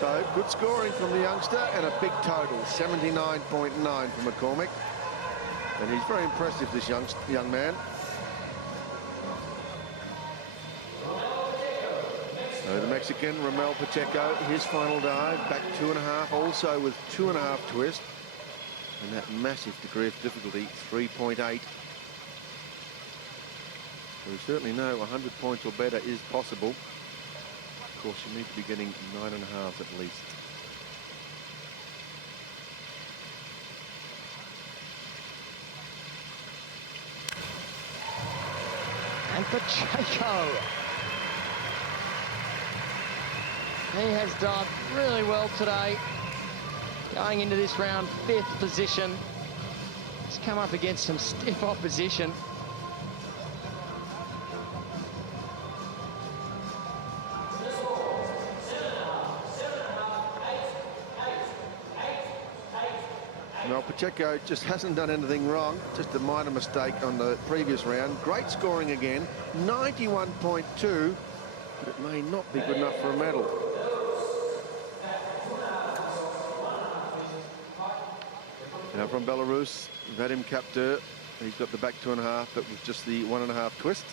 So good scoring from the youngster and a big total, 79.9 for McCormack. And he's very impressive, this young man. So the Mexican, Ramel Pacheco, his final dive, back 2.5, also with 2.5 twist. And that massive degree of difficulty, 3.8. So we certainly know 100 points or better is possible. Of course, you need to be getting 9.5 at least. And Pacheco. He has dived really well today. Going into this round, 5th position. He's come up against some stiff opposition. Well, Pacheco just hasn't done anything wrong, just a minor mistake on the previous round. Great scoring again, 91.2, but it may not be good enough for a medal. Now from Belarus, Vadim Capter, he's got the back 2.5, but with just the 1.5 twist.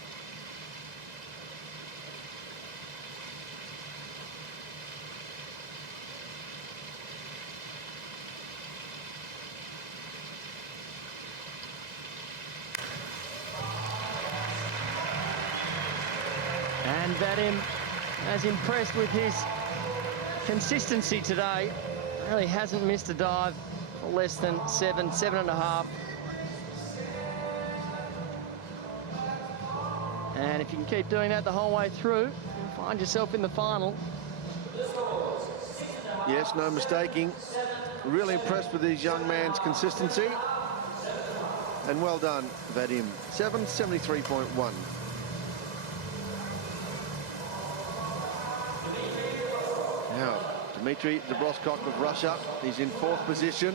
Vadim has impressed with his consistency today. Really hasn't missed a dive for less than 7.5. And if you can keep doing that the whole way through, you'll find yourself in the final. Yes, no mistaking. Really impressed with this young man's consistency. And well done, Vadim. 773.1. Now, Demetrius De Brosco of Russia. He's in 4th position.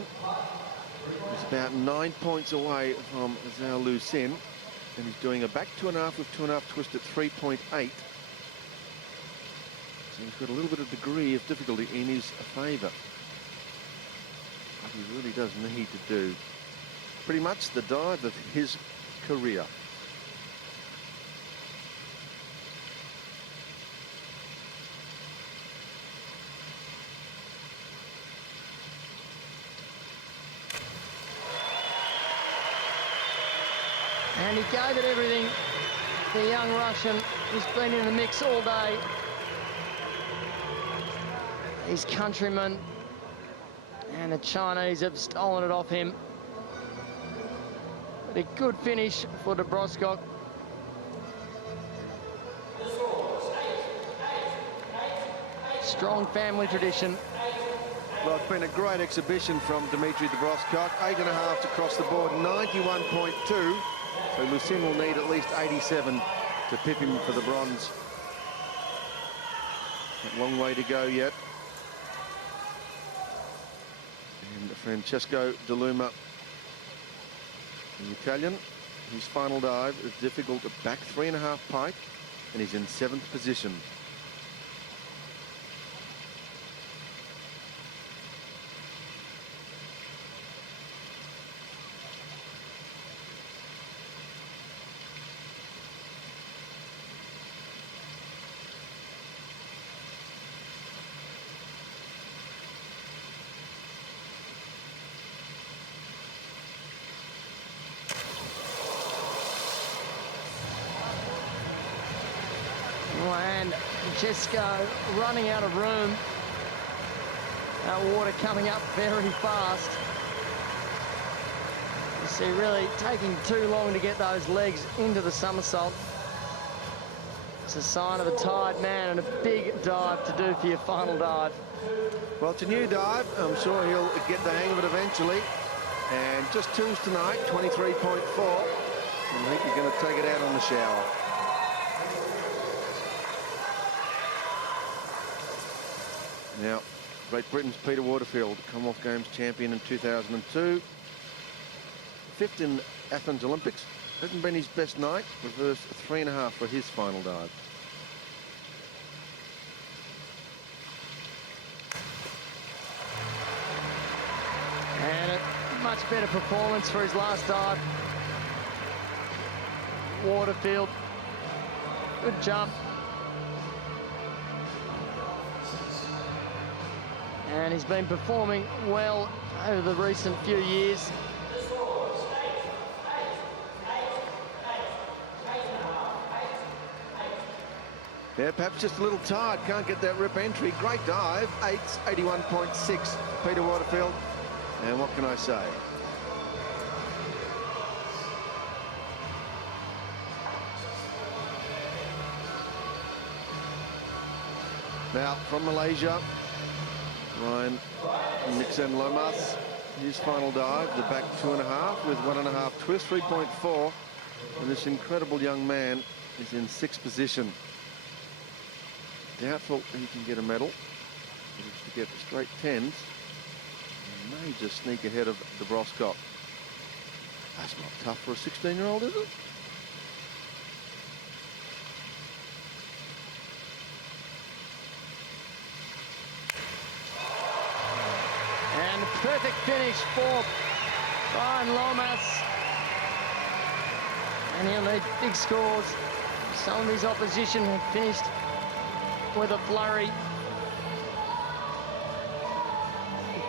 He's about 9 points away from Zhao Lu Sin. And he's doing a back 2.5 with 2.5 twist at 3.8. So he's got a little bit of degree of difficulty in his favour. But he really does need to do pretty much the dive of his career. And he gave it everything. The young Russian who's been in the mix all day. His countrymen and the Chinese have stolen it off him. But a good finish for De Brosco. Strong family tradition. Well, it's been a great exhibition from Demetrius De Brosco. 8.5 across the board, 91.2. So Lucien will need at least 87 to pip him for the bronze. A long way to go yet. And Francesco De Lumo, the Italian, his final dive is difficult at back 3.5 pike, and he's in 7th position. And Francesco running out of room. That water coming up very fast. You see, really taking too long to get those legs into the somersault. It's a sign of a tired man and a big dive to do for your final dive. Well, it's a new dive. I'm sure he'll get the hang of it eventually. And just 2s tonight, 23.4. I think he's going to take it out on the shower. Now, Great Britain's Peter Waterfield, Commonwealth Games champion in 2002. 5th in Athens Olympics. Hasn't been his best night. Reversed 3.5 for his final dive. And a much better performance for his last dive. Waterfield. Good jump. And he's been performing well over the recent few years. Yeah, perhaps just a little tired. Can't get that rip entry. Great dive. 8's 81.6. Peter Waterfield. And what can I say? Now, from Malaysia, Nixon Lomas, his final dive, the back 2.5 with 1.5 twist, 3.4. And this incredible young man is in 6th position. Doubtful he can get a medal. To get the straight 10s, he may just sneak ahead of De Brosco. That's not tough for a 16-year-old, is it? And a perfect finish for Brian Lomas. And he'll need big scores. Some of his opposition have finished with a flurry.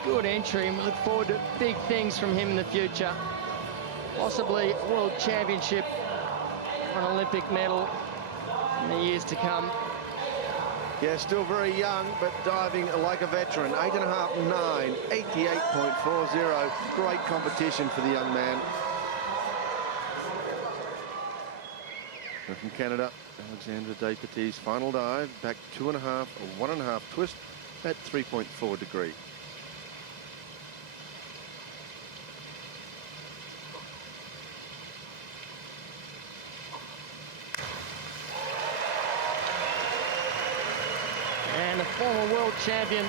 Good entry, and we look forward to big things from him in the future. Possibly a World Championship or an Olympic medal in the years to come. Yeah, still very young, but diving like a veteran. 8.5, 9, 88.40. Great competition for the young man. And from Canada, Alexandre De Petit's final dive, back 2.5, a 1.5 twist at 3.4 degree. And the former world champion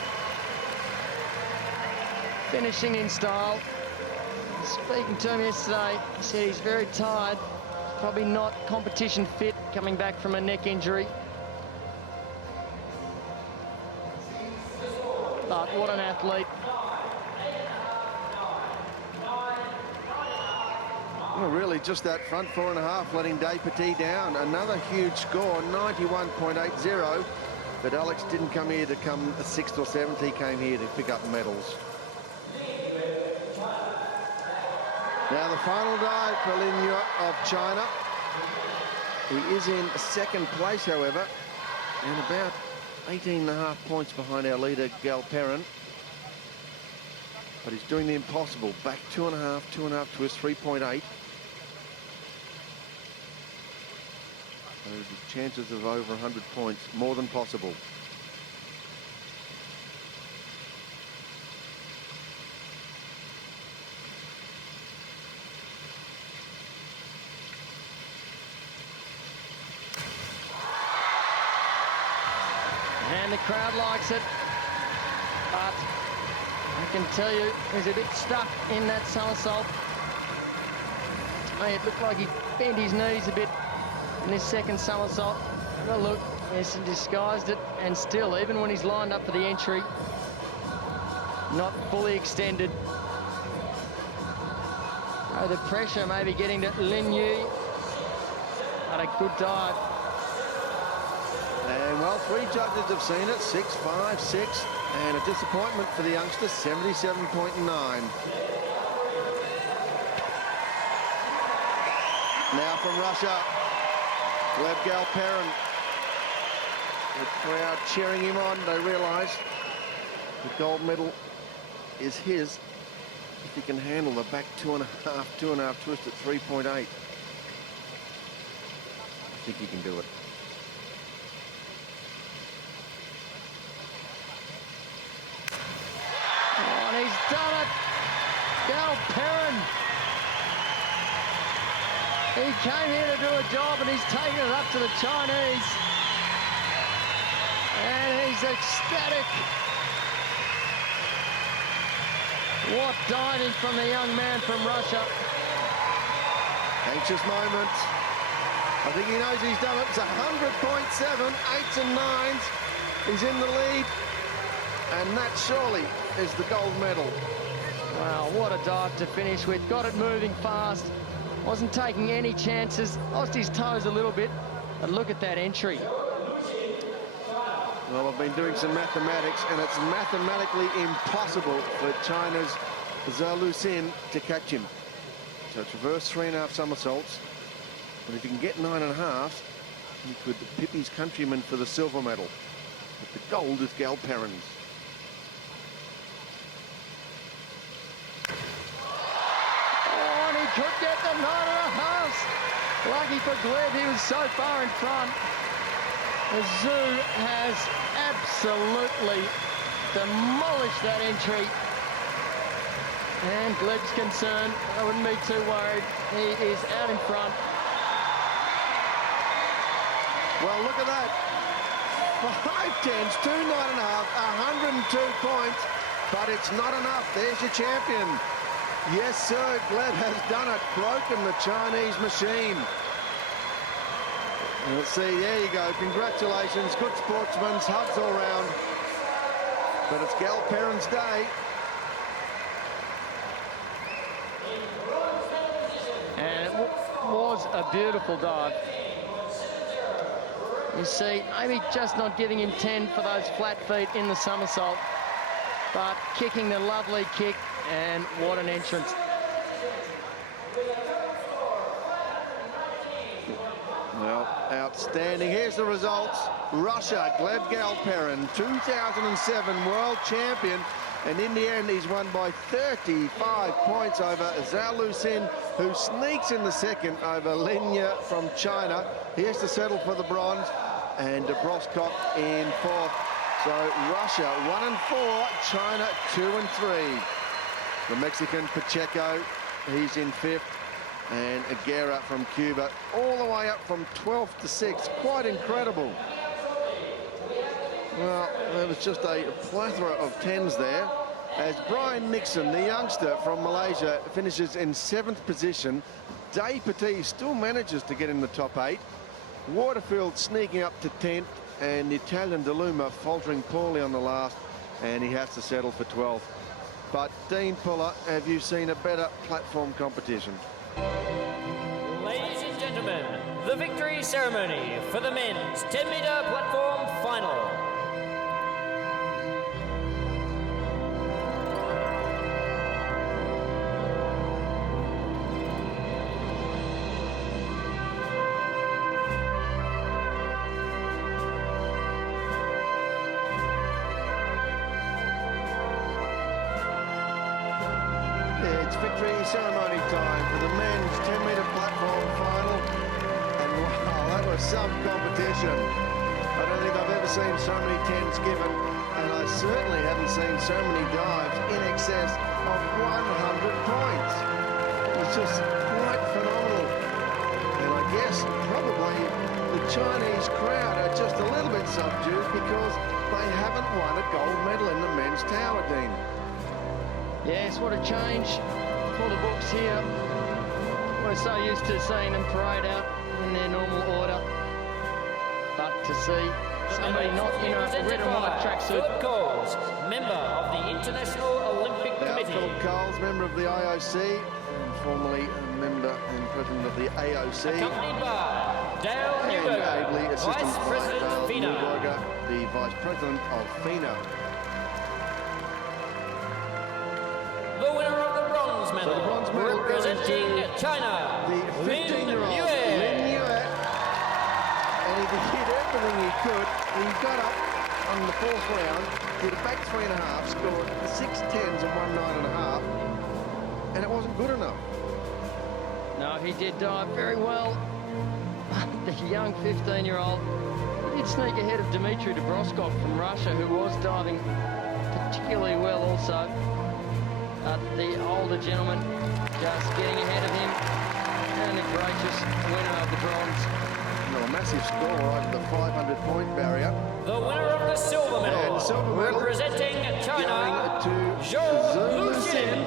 finishing in style. Speaking to him yesterday, he said he's very tired, probably not competition fit, coming back from a neck injury. But what an athlete. Well, really, just that front 4.5 letting De Petit down. Another huge score, 91.80. But Alex didn't come here to come a 6th or 7th. He came here to pick up medals. Now the final dive for Lin Yu of China. He is in 2nd place, however, and about 18.5 points behind our leader, Gal Perrin. But he's doing the impossible. Back 2.5 twist, 3.8. So the chances of over 100 points, more than possible. And the crowd likes it, but I can tell you he's a bit stuck in that somersault. To me, it looked like he bent his knees a bit in this 2nd somersault. Have a look, yes, he disguised it, and still, even when he's lined up for the entry, not fully extended. Oh, the pressure maybe getting to Lin Yu, but a good dive. And, well, 3 judges have seen it, 6, 5, 6, and a disappointment for the youngster, 77.9. Now from Russia, Gleb Galperin. The crowd cheering him on. They realise the gold medal is his if he can handle the back 2.5 twist at 3.8. I think he can do it. Oh, and he's done it. Galperin. He came here to do a job, and he's taken it up to the Chinese. And he's ecstatic. What diving from the young man from Russia. Anxious moment. I think he knows he's done it. It's 100.7, 8s and 9s. He's in the lead. And that surely is the gold medal. Wow, what a dive to finish with. Got it moving fast. Wasn't taking any chances. Lost his toes a little bit. But look at that entry. Well, I've been doing some mathematics, and it's mathematically impossible for China's Zhou Luxin to catch him. So it's reverse 3.5 somersaults. But if he can get 9.5, he could pip his countryman for the silver medal. But the gold is Galperin's. Oh, and he could get the 9.5. Lucky for Gleb, he was so far in front. The Zhou has absolutely demolished that entry. And Gleb's concerned. I wouldn't be too worried. He is out in front. Well, look at that. 5 10s, 2 9.5, 102 points. But it's not enough. There's your champion. Yes, sir, Gleb has done it. Broken the Chinese machine. Let's see, there you go. Congratulations, good sportsmen, hugs all round. But it's Galperin's day. And it was a beautiful dive. You see, maybe just not giving him 10 for those flat feet in the somersault, but kicking the lovely kick, and what an entrance. Well, outstanding. Here's the results. Russia, Gleb Galperin, 2007 world champion. And in the end, he's won by 35 points over Zhao Lusin, who sneaks in the second over Linya from China. He has to settle for the bronze. And De Brosco in fourth. So Russia 1 and 4, China 2 and 3. The Mexican Pacheco, he's in fifth. And Aguirre from Cuba, all the way up from 12th to 6th. Quite incredible. Well, there was just a plethora of 10s there. As Brian Nixon, the youngster from Malaysia, finishes in 7th position. Day Petit still manages to get in the top 8. Waterfield sneaking up to 10th. And the Italian De Lumo faltering poorly on the last. And he has to settle for 12th. But Dean Puller, have you seen a better platform competition? Ladies and gentlemen, the victory ceremony for the men's 10-meter platform final. It's victory ceremony time for the men's 10-meter platform final. And wow, that was some competition. I don't think I've ever seen so many 10s given, and I certainly haven't seen so many dives in excess of 100 points. It's just quite phenomenal. And I guess probably the Chinese crowd are just a little bit subdued because they haven't won a gold medal in the men's tower, Dean. Yes, what a change for the books here. We're so used to seeing them parade out in their normal order. But to see somebody not in a red and white tracksuit. Philip Coles, member of the International Olympic Committee. Philip Coles, member of the IOC, and formerly a member and president of the AOC. Accompanied by Dale And Newberger, ably assisted Vice by President Dale FINA. Newberger, the Vice President of FINA. The winner of the bronze medal, So the bronze medal representing goes to China, the 15-year-old Lin Yue. And he did everything he could. He got up on the fourth round, did a back 3.5, scored 6 10s and 1 9.5, and it wasn't good enough. No, he did dive very well. The young 15-year-old. He did sneak ahead of Demetrius De Brosco from Russia, who was diving particularly well also. The older gentleman just getting ahead of him, and a gracious winner of the bronze. Well, a massive score over the 500-point barrier. The winner of the silver medal, And silver medal representing China, going to Zhao Lusin, Lusin.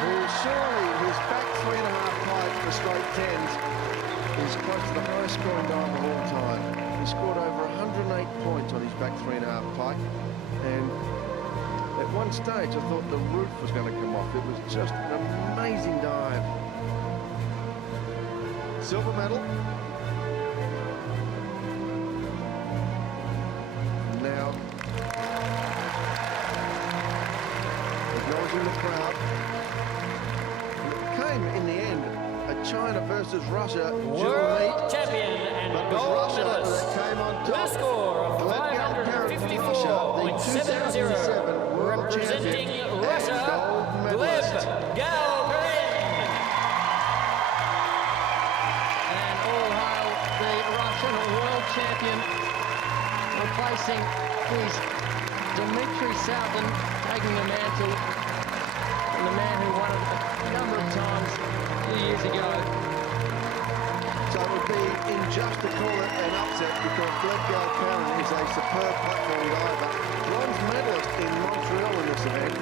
who surely his back 3.5 pipe for straight 10s is close to the highest scoring dive of all time. He scored over 108 points on his back 3.5 pipe, and at one stage I thought the roof was going to come off. It was just an amazing dive. Silver medal. Now, acknowledging the crowd. It came in the end a China versus Russia dual World meet. champion and But it was gold Russia medalist. that came on With a top. score of Gleb Galperin from Russia, the 2007 world representing champion Russia, and gold medalist. Gleb Galperin. And all hail the Russian world champion, replacing his Dmitry Southern, taking the mantle, and the man who won it a number of times a few years ago. So it would be unjust to call it an upset because Gleb Galperin is a superb platform diver, bronze medalist in Montreal in this event.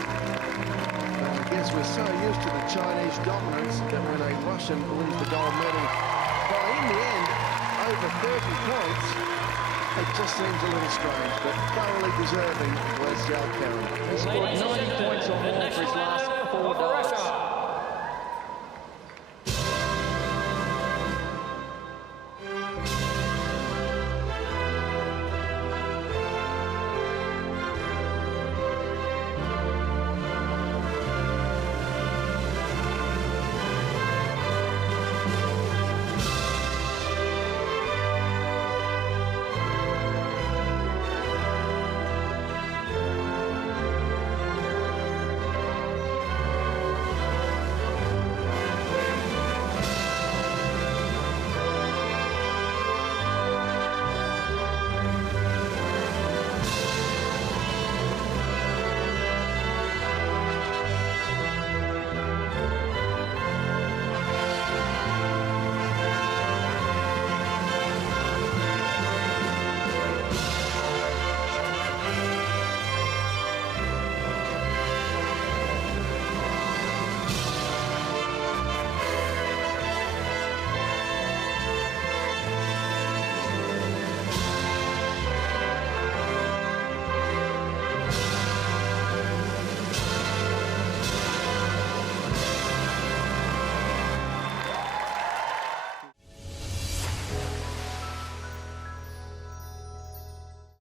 I guess we're so used to the Chinese dominance that when a Russian wins the gold medal by, in the end, over 30 points, it just seems a little strange, but thoroughly deserving Gleb Galperin. He scored 90 points or more for his last 4 dives. Russia,